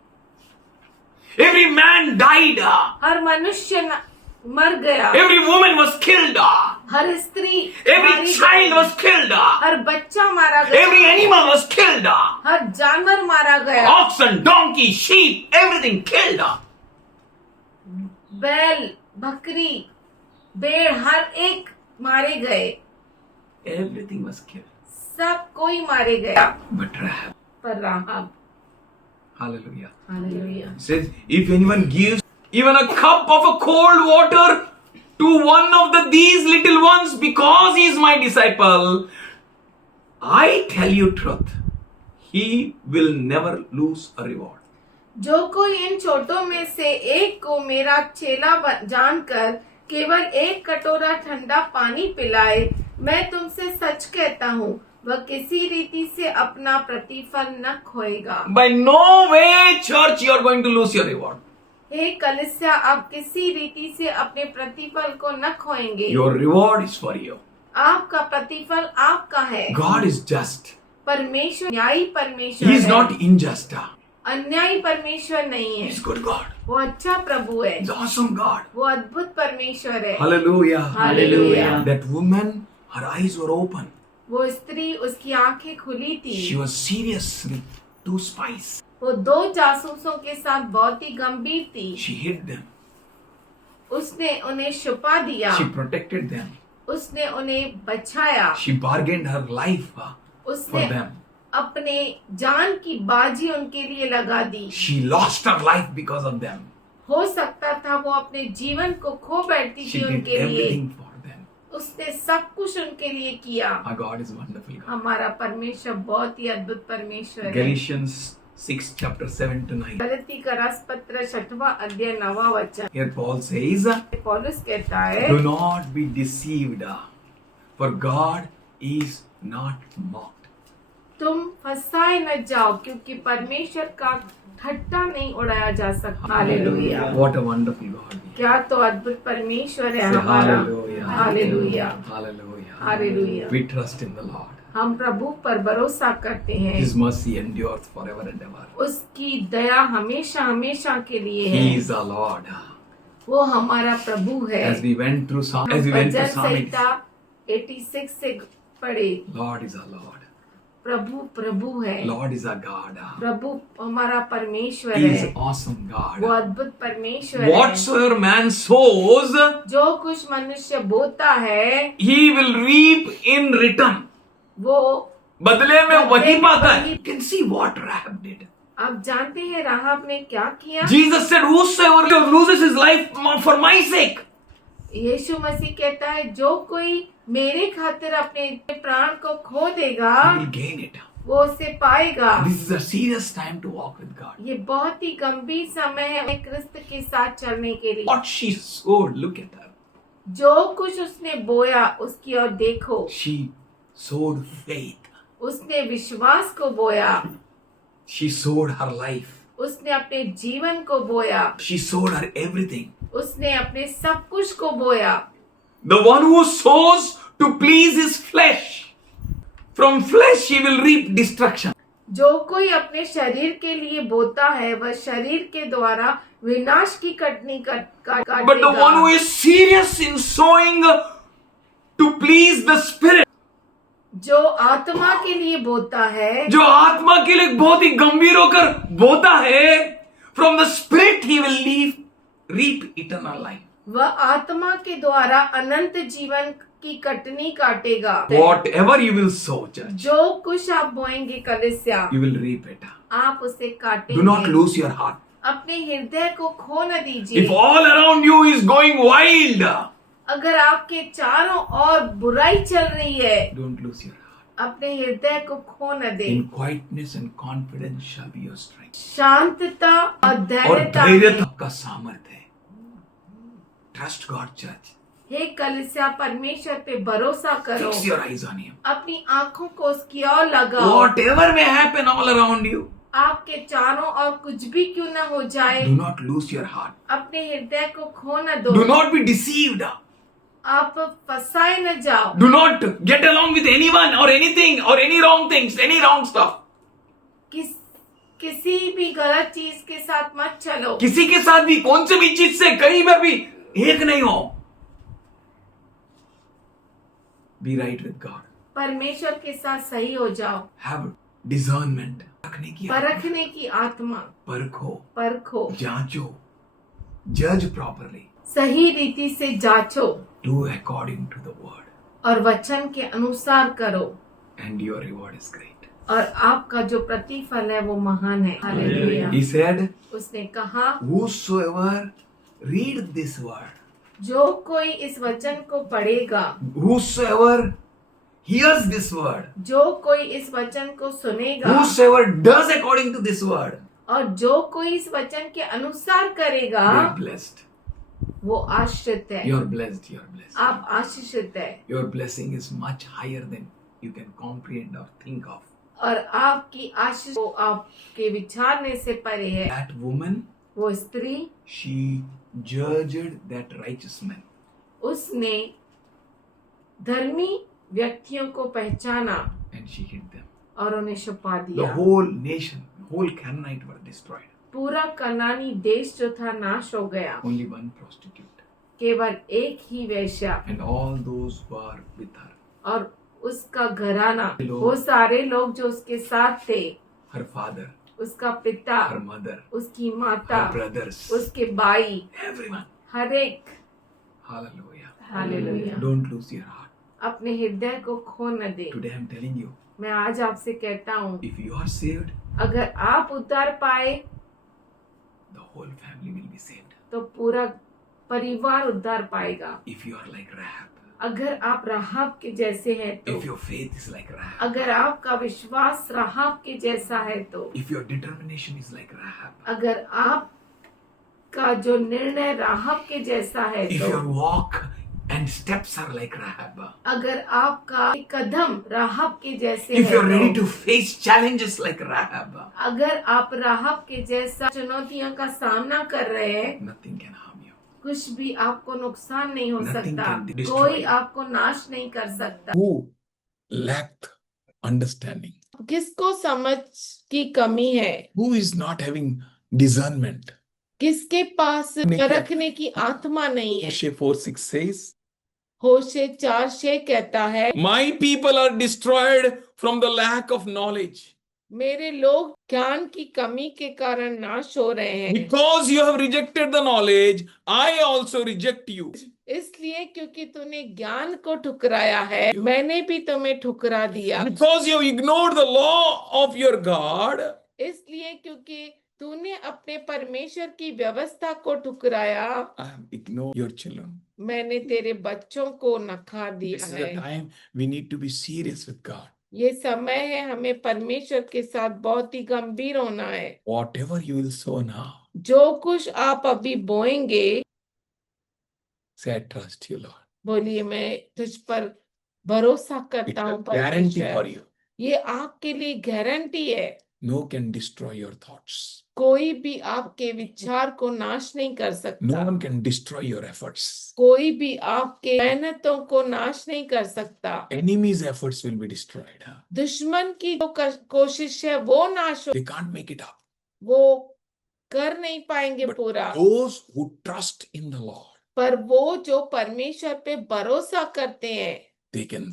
Every man died. हर मनुष्य मर गया। Every woman was killed. हर स्त्री Every मारी child गई। was killed. हर बच्चा मारा गया। Every animal was killed. हर जानवर मारा गया। Oxen, donkey, sheep, everything killed. बैल, बकरी, भेड़ हर एक मारे गए। Everything was killed. सब कोई मारे गया। But Rahab, पर राहब, hallelujah, hallelujah, says, if anyone gives even a cup of a cold water to one of these little ones because he is my disciple, I tell you truth, he will never lose a reward. जो कोई इन छोटों में से एक को मेरा चेला जानकर केवल एक कटोरा ठंडा पानी पिलाए, मैं तुमसे सच कहता हूँ वह किसी रीति से अपना प्रतिफल न खोएगा। By no way, church, you are going to lose your reward. हे कलीसिया, आप किसी रीति से अपने प्रतिफल को न खोएंगे। Your reward is for you. आपका प्रतिफल आपका है। God is just. परमेश्वर न्यायी परमेश्वर He is है। not unjust. अन्यायी परमेश्वर नहीं He है। is good God. वो अच्छा प्रभु है। He is awesome God. वो अद्भुत परमेश्वर है। Hallelujah. Hallelujah. That woman, her eyes were open. वो स्त्री, उसकी आंखें खुली थी। She was serious with two spies. वो दो जासूसों के साथ बहुत ही गंभीर थी। She hid them. उसने उन्हें छुपा दिया। She protected them. उसने उन्हें बचाया। She bargained her life for उसने them. अपने जान की बाजी उनके लिए लगा दी। She lost her life because of them. हो सकता था वो अपने जीवन को खो बैठती She थी did उनके लिए। everything for them. उसने सब कुछ उनके लिए किया। Our God is wonderful God. हमारा परमेश्वर बहुत ही अद्भुत परमेश्वर है। Galatians 6 chapter 7 to 9. गलती का राजपत्र 6वां अध्याय 9वां वचन। Here Paul says, पौलुस कहता है, do not be deceived, for God is not mocked. तुम फंसाए न जाओ क्योंकि परमेश्वर का ठट्टा नहीं उड़ाया जा सकता। Hallelujah. What a wonderful God. we have. क्या तो अद्भुत परमेश्वर है Say हमारा। hallelujah. Hallelujah, Hallelujah. Hallelujah. We trust in the Lord. हम प्रभु पर भरोसा करते हैं। His mercy endures forever and ever. उसकी दया हमेशा हमेशा के लिए He है। is our Lord. वो हमारा प्रभु है। As we went through Psalm, हम as we went bhajan through Psalm 86, संहिता 86 से पढ़े, Lord is our Lord. प्रभु प्रभु है। Lord is our God. प्रभु हमारा परमेश्वर He is है। awesome वो God. अद्भुत परमेश्वर है। Whatsoever man sows, जो कुछ मनुष्य बोता है he will reap in return. वो बदले में वही पाता है. वही- You can see what Rahab did. आप जानते हैं राहब ने क्या किया? Jesus said, whosoever loses his life for my sake, यीशु मसीह कहता है जो कोई मेरे खातिर अपने प्राण को खो देगा he will gain it. वो उसे पाएगा। This is a serious time to walk with God. ये बहुत ही गंभीर समय है क्रिस्त के साथ चलने के लिए। What she sowed, look at her. जो कुछ उसने बोया उसकी ओर देखो। She sowed faith. उसने विश्वास को बोया, She sowed her life. उसने अपने जीवन को बोया, She sowed her everything. उसने अपने सब कुछ को बोया। The one who sows to please his flesh, from flesh he will reap destruction. जो कोई अपने शरीर के लिए बोता है वह शरीर के द्वारा विनाश की कटनी काटेगा। But the one who is serious in sowing to please the spirit, जो आत्मा के लिए बोता है, जो आत्मा के लिए बहुत ही गंभीर होकर बोता है, from the spirit he will reap eternal life. वह आत्मा के द्वारा अनंत जीवन की कटनी काटेगा। Whatever you will sow, church, जो कुछ आप बोएंगे कलीसिया, you will reap it. आप उसे काटेंगे। Do not lose your heart. अपने हृदय को खो न दीजिए। If all around you is going wild, अगर आपके चारों ओर बुराई चल रही है, don't lose your heart. अपने हृदय को खो न दे। In quietness and confidence shall be your strength. शांतता और और धैर्यता धैर्य में। का सामर्थ्य है। Trust God, church. हे कलीसिया, परमेश्वर पे भरोसा करो। Fix your eyes on Him. अपनी आंखों को उसकी ओर लगाओ। Whatever may happen all around you, आपके चारों ओर कुछ भी क्यों न हो जाए, do not lose your heart. अपने हृदय को खो न दो। Do not be deceived. आप फंसाए न जाओ। Do not get along with anyone or anything or any wrong things, any wrong stuff. किसी भी गलत चीज के साथ मत चलो। किसी के साथ भी, कौन से भी चीज से कहीं पर भी एक नहीं हो। Be right with God. परमेश्वर के साथ सही हो जाओ। Have discernment. परखने की आत्मा। परखो। जांचो. Judge properly. सही रीति से जांचो। Do according to the word. और वचन के अनुसार करो। And your reward is great. और आपका जो प्रतिफल है वो महान है। हालेलुया। He said, उसने कहा, whosoever read this word, जो कोई इस वचन को पढ़ेगा, whosoever hears this word, जो कोई इस वचन को सुनेगा, whosoever does according to this word, और जो कोई इस वचन के अनुसार करेगा, they are blessed. वो आश्रित है। You are blessed. You are blessed. आप आशीषित है। Your blessing is much higher than you can comprehend or think of. और आपकी आशीष को आपके विचारने से परे है। That woman, वो स्त्री, she judged that righteous man. उसने धर्मी व्यक्तियों को पहचाना And she hid them. और उन्हें छुपा The दिया। whole nation, whole Canaanite were destroyed. पूरा कनानी देश जो था नाश हो गया। Only one prostitute. केवल एक ही वेश्या And all those who are with her. और उसका घराना, लोग, वो सारे लोग जो उसके साथ थे, Her father, उसका पिता, her mother, उसकी माता, her brothers, उसके भाई, everyone. हर एक। Hallelujah. Hallelujah. Don't lose your heart. अपने हृदय को खो न दे। Today I'm telling you, मैं आज आपसे कहता हूँ, if you are saved, अगर आप उद्धार पाए the whole family will be saved. तो पूरा परिवार उद्धार पाएगा। If you are like Rahab, अगर आप राहाब के जैसे हैं तो, if your faith is like Rahab, अगर आपका विश्वास राहाब के जैसा है तो, if your determination is like Rahab, अगर आपका जो निर्णय राहाब के जैसा है if तो, your walk and steps are like Rahab, अगर आपका कदम राहाब के जैसे if you're है ready तो, to face challenges like Rahab, अगर आप राहाब के जैसा चुनौतियों का सामना कर रहे हैं, nothing can harm you. कुछ भी आपको नुकसान नहीं हो Nothing सकता, can destroy कोई you. आपको नाश नहीं कर सकता। Who lacked understanding? किसको समझ की कमी है, Who is not having discernment? किसके पास नहीं है। परखने की आत्मा नहीं है। Hosea 4:6 says, होशे 4:6 कहता है, my people are destroyed from the lack of knowledge. मेरे लोग ज्ञान की कमी के कारण नाश हो रहे हैं। Because you have rejected the knowledge, I also reject you. इसलिए क्योंकि तूने ज्ञान को ठुकराया है, मैंने भी तुम्हें ठुकरा दिया। Because you have ignored the law of your God, इसलिए क्योंकि तूने अपने परमेश्वर की व्यवस्था को ठुकराया, I have ignored your children. मैंने तेरे बच्चों को नकार This दिया is the है। time we need to be serious with God. ये समय है हमें परमेश्वर के साथ बहुत ही गंभीर होना है। Whatever you will sow now, जो कुछ आप अभी बोएंगे, say, I trust you, Lord. बोलिए मैं तुझ पर भरोसा It's करता a हूँ guarantee परमेश्वर, for you. ये आपके लिए गारंटी है। No can destroy your thoughts. कोई भी आपके विचार को नाश नहीं कर No सकता, one can destroy your efforts. कोई भी आपके मेहनतों को नाश नहीं कर सकता। Enemy's efforts will be destroyed. दुश्मन की जो कोशिश है वो नाश हो, They can't make it up. वो कर नहीं पाएंगे But पूरा। those who trust in the Lord, पर वो जो परमेश्वर पे भरोसा करते हैं they can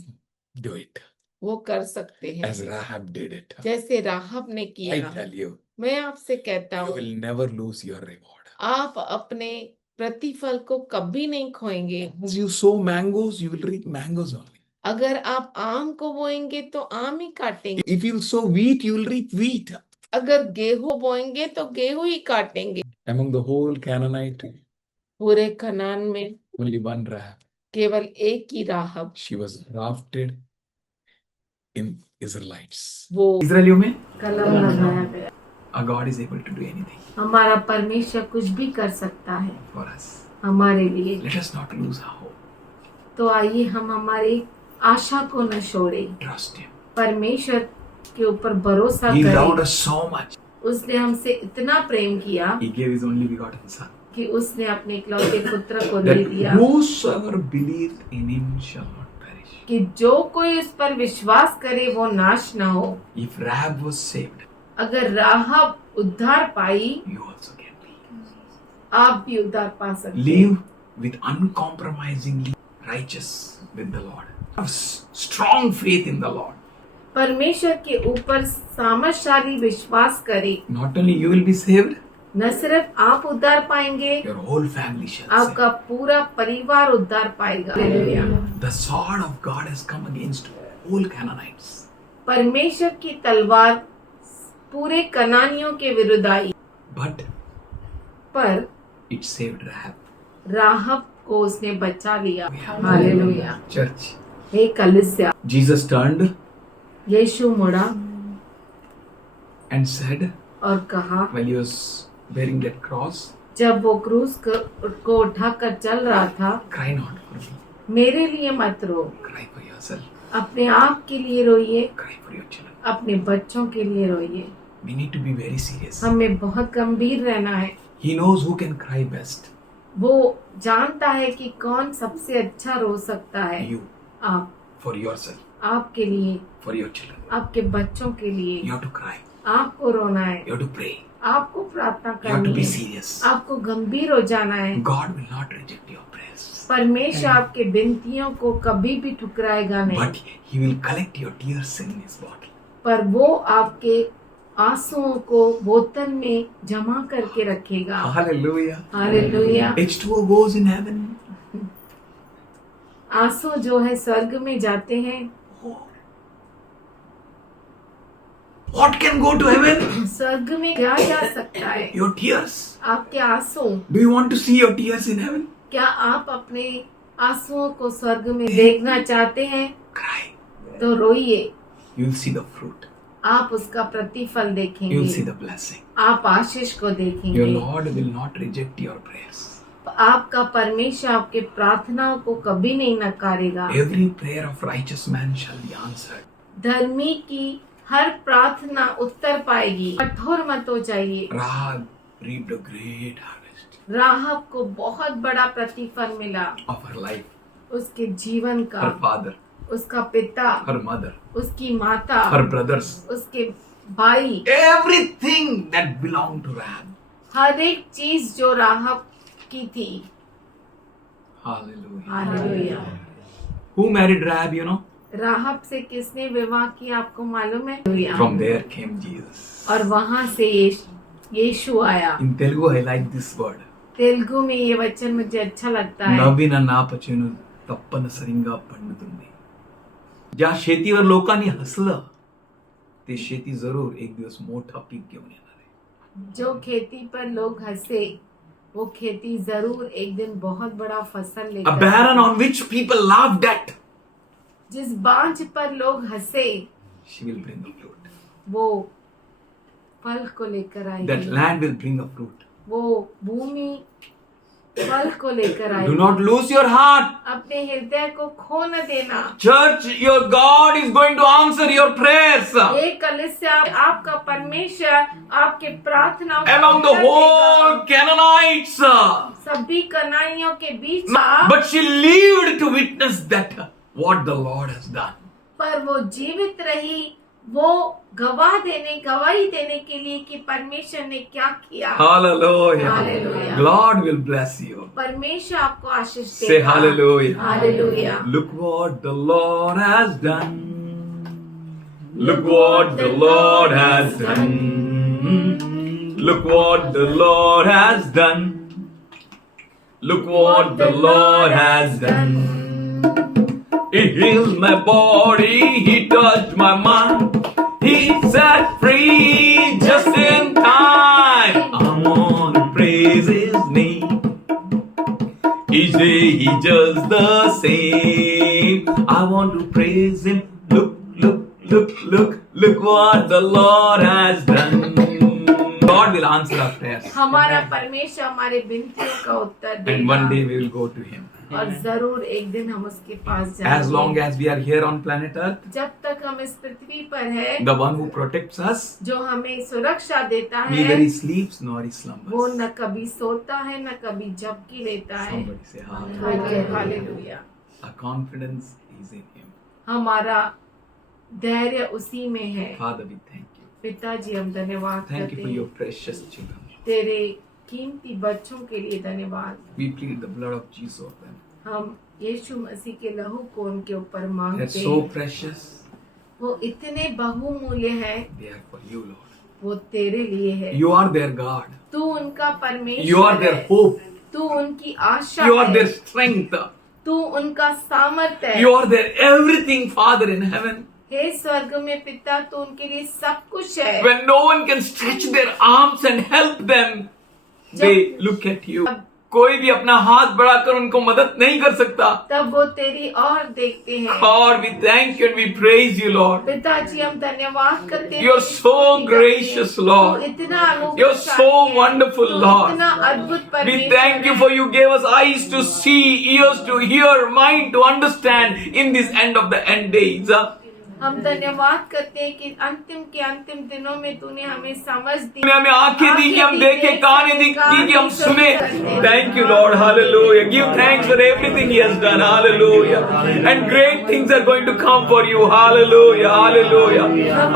do it. वो कर सकते हैं, As Rahab did it. जैसे राहब ने I किया। tell you, मैं आपसे कहता you हूँ, will never lose your reward. आप अपने प्रतिफल को कभी नहीं खोएंगे। As you sow mangoes, you will reap mangoes only. अगर आप आम को बोएंगे तो आम ही काटेंगे, If you sow wheat, you will reap wheat. अगर गेहूं बोएंगे तो गेहूं ही काटेंगे। Among the whole Canaanite, पूरे कनान में only one Rahab. केवल एक ही राहब, She was grafted in Israelites. वो इसराइलियों में कलम लगाया गया। our God is able to do anything हमारा परमेश्वर कुछ भी कर सकता है for us. हमारे लिए। Let us not lose our hope. तो आइए हम हमारी आशा को न छोड़े, Trust Him. परमेश्वर के ऊपर भरोसा He loved करें। us so much. उसने हमसे इतना प्रेम किया He gave His only begotten Son. कि उसने अपने इकलौते पुत्र को दे That दिया whosoever believed in Him shall not perish. कि जो कोई उस पर विश्वास करे वो नाश न हो। If Rahab was saved, अगर राहब उद्धार पाई, you also can be. आप भी उद्धार पा सकते हैं। Live with uncompromisingly righteous with the Lord. Have strong faith in the Lord. परमेश्वर के ऊपर सामर्थशाली विश्वास करें। Not only you will be saved, न सिर्फ आप उद्धार पाएंगे, your whole family shall be आपका पूरा परिवार उद्धार पाएगा। Hallelujah. saved. The sword of God has come against all Canaanites. परमेश्वर की तलवार पूरे कनानियों के विरुद्ध आई, But पर it saved Rahab. राहब को उसने बचा लिया। हालेलुया। Church. हे कलीसिया, Jesus turned यीशु मुड़ा and said, और कहा, while he was bearing that cross, जब वो क्रूस को उठाकर चल रहा था, cry not for me, मेरे लिए मत रो, cry for yourself, अपने आप के लिए रोइए, cry for your children. अपने बच्चों के लिए रोइए। We need to be very serious. हमें बहुत गंभीर रहना है। He knows who can cry best. वो जानता है कि कौन सबसे अच्छा रो सकता है। You, आप, for yourself, आपके लिए, for your children. आपके बच्चों के लिए You have to cry. आपको रोना है, You have to pray. आपको प्रार्थना You have to करनी be है, serious. आपको गंभीर हो जाना है। God will not reject your prayers, परमेश्वर आपके विनतियों को कभी भी ठुकराएगा नहीं, but He will collect your tears in His bottle. पर वो आपके आंसुओं को बोतल में जमा करके रखेगा। Hallelujah. Hallelujah. H2O goes in heaven. आंसू जो है स्वर्ग में जाते हैं। What can go to heaven? स्वर्ग में क्या जा सकता है? Your tears. आपके आंसू। Do you want to see your tears in heaven? क्या आप अपने आंसुओं को स्वर्ग में देखना चाहते हैं? Cry. तो रोइए, You will see the fruit. आप उसका प्रतिफल You will see देखेंगे, the blessing. आप आशीष को Your देखेंगे। Lord will not reject your prayers. आपका परमेश्वर आपके प्रार्थनाओं को कभी नहीं नकारेगा। Every prayer of righteous man shall be answered. धर्मी की हर प्रार्थना उत्तर पाएगी। कठोर मत हो जाइए। Rahab reaped a great harvest राहब को बहुत बड़ा प्रतिफल मिला, of her life, उसके जीवन का, her father, उसका पिता, her mother, उसकी माता, her brothers, उसके भाई, everything that belonged to Rahab. हर एक चीज जो राहब की थी। Hallelujah. Hallelujah. Who married Rahab, you know? राहब से किसने विवाह किया आपको मालूम है? From there came Jesus. और वहां से यीशु आया। In Telugu, I like this word. Telugu में ये वचन मुझे अच्छा लगता है। नवीन नापचेनु तप्पनसरिंगा पंडितुंडी. ज्या शेतीवर लोकांनी हसलं ते शेती जरूर एक दिवस मोठा पीक घेऊन येणार आहे. जो खेती पर लोग हंसे, वो खेती जरूर एक दिन बहुत बड़ा फसल A लेकर barren आएगी। on which people laughed at, जिस बांझ पर लोग हंसे, she will bring a fruit. वो फल को लेकर That आएगी। land will bring a fruit. वो भूमि बल को लेकर आए। Do not lose your heart. अपने हृदय को खो न देना। Church, your God is going to answer your prayers. एक कलीसिया आपका परमेश्वर आपके प्रार्थनाओं को Among the उत्तर देगा। whole Canaanites. सभी कनानियों के बीच But she lived to witness that what the Lord has done. पर वो जीवित रही, वो गवाही देने के लिए कि परमेश्वर ने क्या किया। Hallelujah. Hallelujah. God will bless you. परमेश्वर आपको आशीष देगा। Say hallelujah. Hallelujah. Look what the Lord has done. Look what the Lord has done. Look what the Lord has done. Look what the Lord has done. He healed my body, He touched my mind, He set free just in time. I want to praise His name. Each day He does the same. I want to praise Him. Look what the Lord has done. God will answer our prayers. हमारा परमेश्वर हमारे विनतियों का उत्तर देगा। And one day we will go to Him. और जरूर एक दिन हम उसके पास As जाएंगे। long as we are here on planet Earth, जब तक हम इस पृथ्वी पर है, the one who protects us, जो हमें सुरक्षा देता neither है, He sleeps nor He वो slumbers. न कभी सोता है न कभी झपकी लेता है। Somebody say hallelujah. Hallelujah. Our confidence is in Him. हमारा धैर्य उसी में है। Father, we thank you. पिताजी हम धन्यवाद Thank करते you for your हैं, precious children. तेरे कीमती बच्चों के लिए धन्यवाद। We plead the blood of Jesus over them. हम यीशु मसीह के लहू को उनके ऊपर They are मांगते so हैं। precious. वो इतने बहुमूल्य है, They are for you, Lord. वो तेरे लिए है। You are their God. तू उनका परमेश्वर You are their है, hope. तू उनकी आशा You are है, their strength. तू उनका सामर्थ्य है। You are their everything, Father in heaven. हे स्वर्ग में पिता, तू उनके लिए सब कुछ है। When no one can stretch their arms and help them, they look at you. कोई भी अपना हाथ बढ़ाकर उनको मदद नहीं कर सकता. तब वो तेरी और देखते हैं। God, we thank you and we praise you, Lord. पिताजी हम धन्यवाद करते हैं। You're so gracious, Lord. तू इतना अनुग्रहशाली You're so है, wonderful, तू Lord. इतना अद्भुत We परमेश्वर thank you है। for you gave us eyes to see, ears to hear, mind to understand in this end of the end days. हम धन्यवाद करते हैं कि अंतिम के अंतिम दिनों में तूने हमें समझ दी, तूने हमें आंखें दी कि हम देखें, कान दी कि हम सुने. Thank you, Lord. Hallelujah. Give thanks for everything He has done. Hallelujah. And great things are going to come for you. Hallelujah. Hallelujah.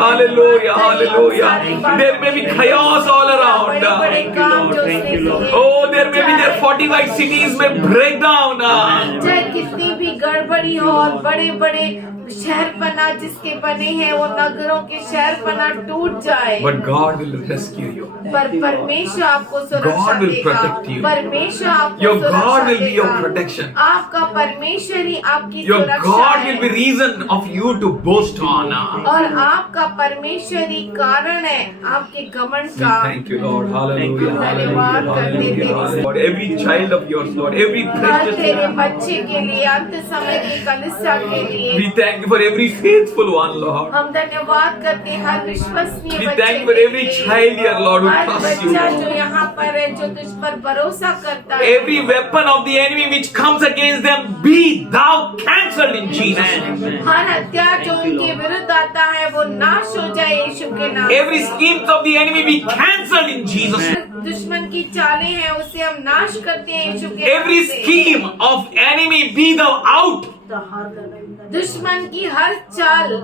Hallelujah. Hallelujah. There may be chaos all around. बड़े काम जो उसने किए। Oh, there may be their 45 cities may break down. चाहे कितनी भी गड़बड़ी हो और बड़े बड़े शहरपना जिसके बने हैं वो नगरों के शहरपना टूट जाए, But God will rescue you. पर परमेश्वर आपको सुरक्षा God will देगा। protect you. परमेश्वर आपको Your सुरक्षा God will be देगा। your protection. आपका परमेश्वर ही आपकी Your सुरक्षा God है। will be reason of you to boast on. और आपका परमेश्वर ही कारण है आपके घमंड We का। thank you, Lord. Hallelujah. धन्यवाद Hallelujah. करते Hallelujah. हैं। Hallelujah. Lord, every child of yours, Lord, every her precious तेरे बच्चे के लिए, अंत समय की कलीसिया के लिए we thank you for every faithful one, Lord. हम धन्यवाद करते हैं। हर विश्वसनीय We बच्चे thank you for के every लिए। child here, Lord, who her trusts you. बच्चा जो यहाँ पर है, जो तुझ पर भरोसा करता है, Every weapon of the enemy which comes against them, be thou cancelled in Jesus' name. हर हथियार जो उनके विरुद्ध आता है वो नाश हो जाए यीशु के नाम Every से। schemes of the enemy be cancelled in Jesus' name. दुश्मन की चालें हैं उसे हम नाश करते हैं यीशु के नाम Every से। scheme of enemy be thou out. दुश्मन की हर चाल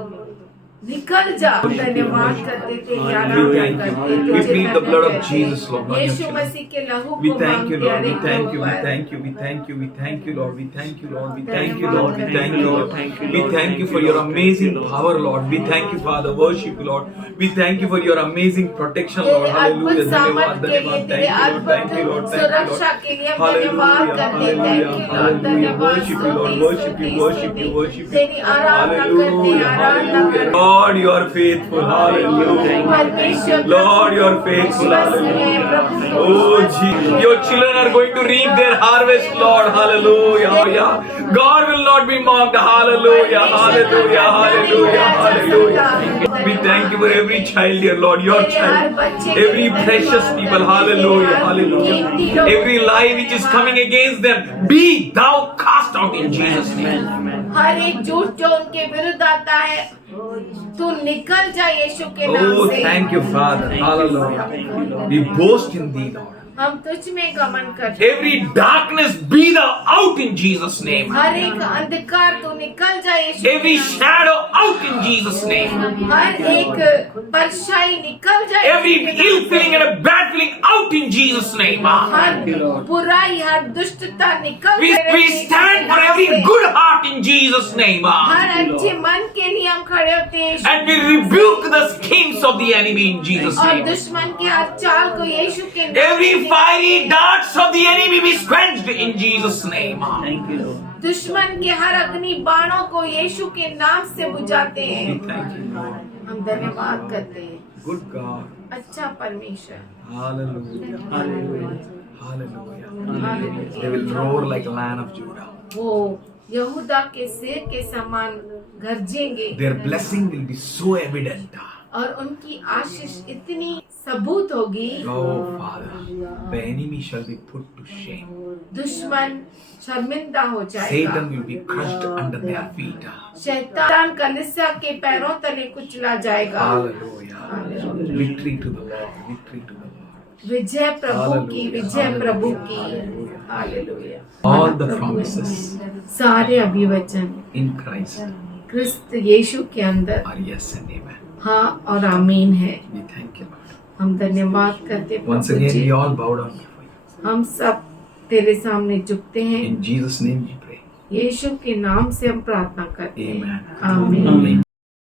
निकल जा। धन्यवाद करते थे, We आराधना thank you. करते थे, We plead the blood of करते थे। Jesus, Lord, on your Yeshu children. मसीह के लहू We को thank you, मांगते Lord. We हैं thank you. We ऊपर। thank you. We thank you. We thank you, Lord. We thank you, Lord. We thank you, Lord. We thank you, Lord. We thank you for your amazing power, Lord. We thank you, Father. Worship you, Lord. We thank you for your amazing protection, Lord. तेरे Hallelujah. अद्भुत सामर्थ के लिए, तेरे Thank you, Lord. अद्भुत Thank you, Lord. Thank you, सुरक्षा Lord. के लिए हम धन्यवाद करते हैं। Thank you, Lord. धन्यवाद, Worship you, Lord. Worship you, worship you, worship you. तेरी आराधना करते हैं, आराधना करते हैं। Lord, you are faithful. Hallelujah. परमेश्वर Lord, you are faithful. Hallelujah. Oh, Jesus. Your children are going to reap their harvest, Lord. Hallelujah. God will not be mocked. Hallelujah. Hallelujah. Hallelujah. Hallelujah. We thank you for every child, dear Lord, your child. Every precious people, hallelujah, hallelujah. Every lie which is coming against them, be thou cast out in Jesus' name. हर एक झूठ जो उनके विरुद्ध आता है, तू निकल जा यीशु के नाम Oh, से। thank you, Father. Hallelujah. We boast in thee, Lord. हम तुझ में गमन करते हैं। Every darkness be thou out in Jesus' name. हर एक अंधकार तू निकल जा यीशु। Every shadow out in Jesus' name. हर एक परछाई निकल जा। Every ill feeling and a bad feeling out in Jesus' name. हर बुराई, हर दुष्टता निकल We stand for every good heart in Jesus' name. हर अच्छे मन के लिए हम खड़े होते हैं And we rebuke the schemes of the enemy in Jesus' और name. दुश्मन के हर चाल को यीशु के नाम Every से fiery darts of the enemy be quenched in Jesus' name. दुश्मन के हर अग्नि बाणों को यीशु के नाम से बुझाते We हैं। thank you, Lord. हम धन्यवाद करते हैं। Good God. अच्छा परमेश्वर। Hallelujah. Hallelujah. Hallelujah. Hallelujah. They will roar like a lion of Judah. वो यहूदा के शेर के समान गरजेंगे Their blessing will be so evident. और उनकी आशीष इतनी सबूत होगी। Oh, Father, the enemy shall be put to shame. दुश्मन शर्मिंदा हो जाएगा। Satan will be crushed under their feet. शैतान कलीसिया के पैरों तले कुचला जाएगा। Hallelujah. Victory to the Lord. Victory to the Lord. विजय प्रभु की, Hallelujah. विजय प्रभु की। Hallelujah. Hallelujah. All the promises सारे अभिवचन in Christ क्रिस्त यीशु के अंदर are yes and amen. हाँ और आमीन है। We thank you, Lord. हम धन्यवाद करते Once Prabhu again, ji. we all bow down before you. हम सब तेरे सामने झुकते हैं। In Jesus' name we pray. यीशु के नाम से हम प्रार्थना करते हैं। Amen. आमीन। Amen.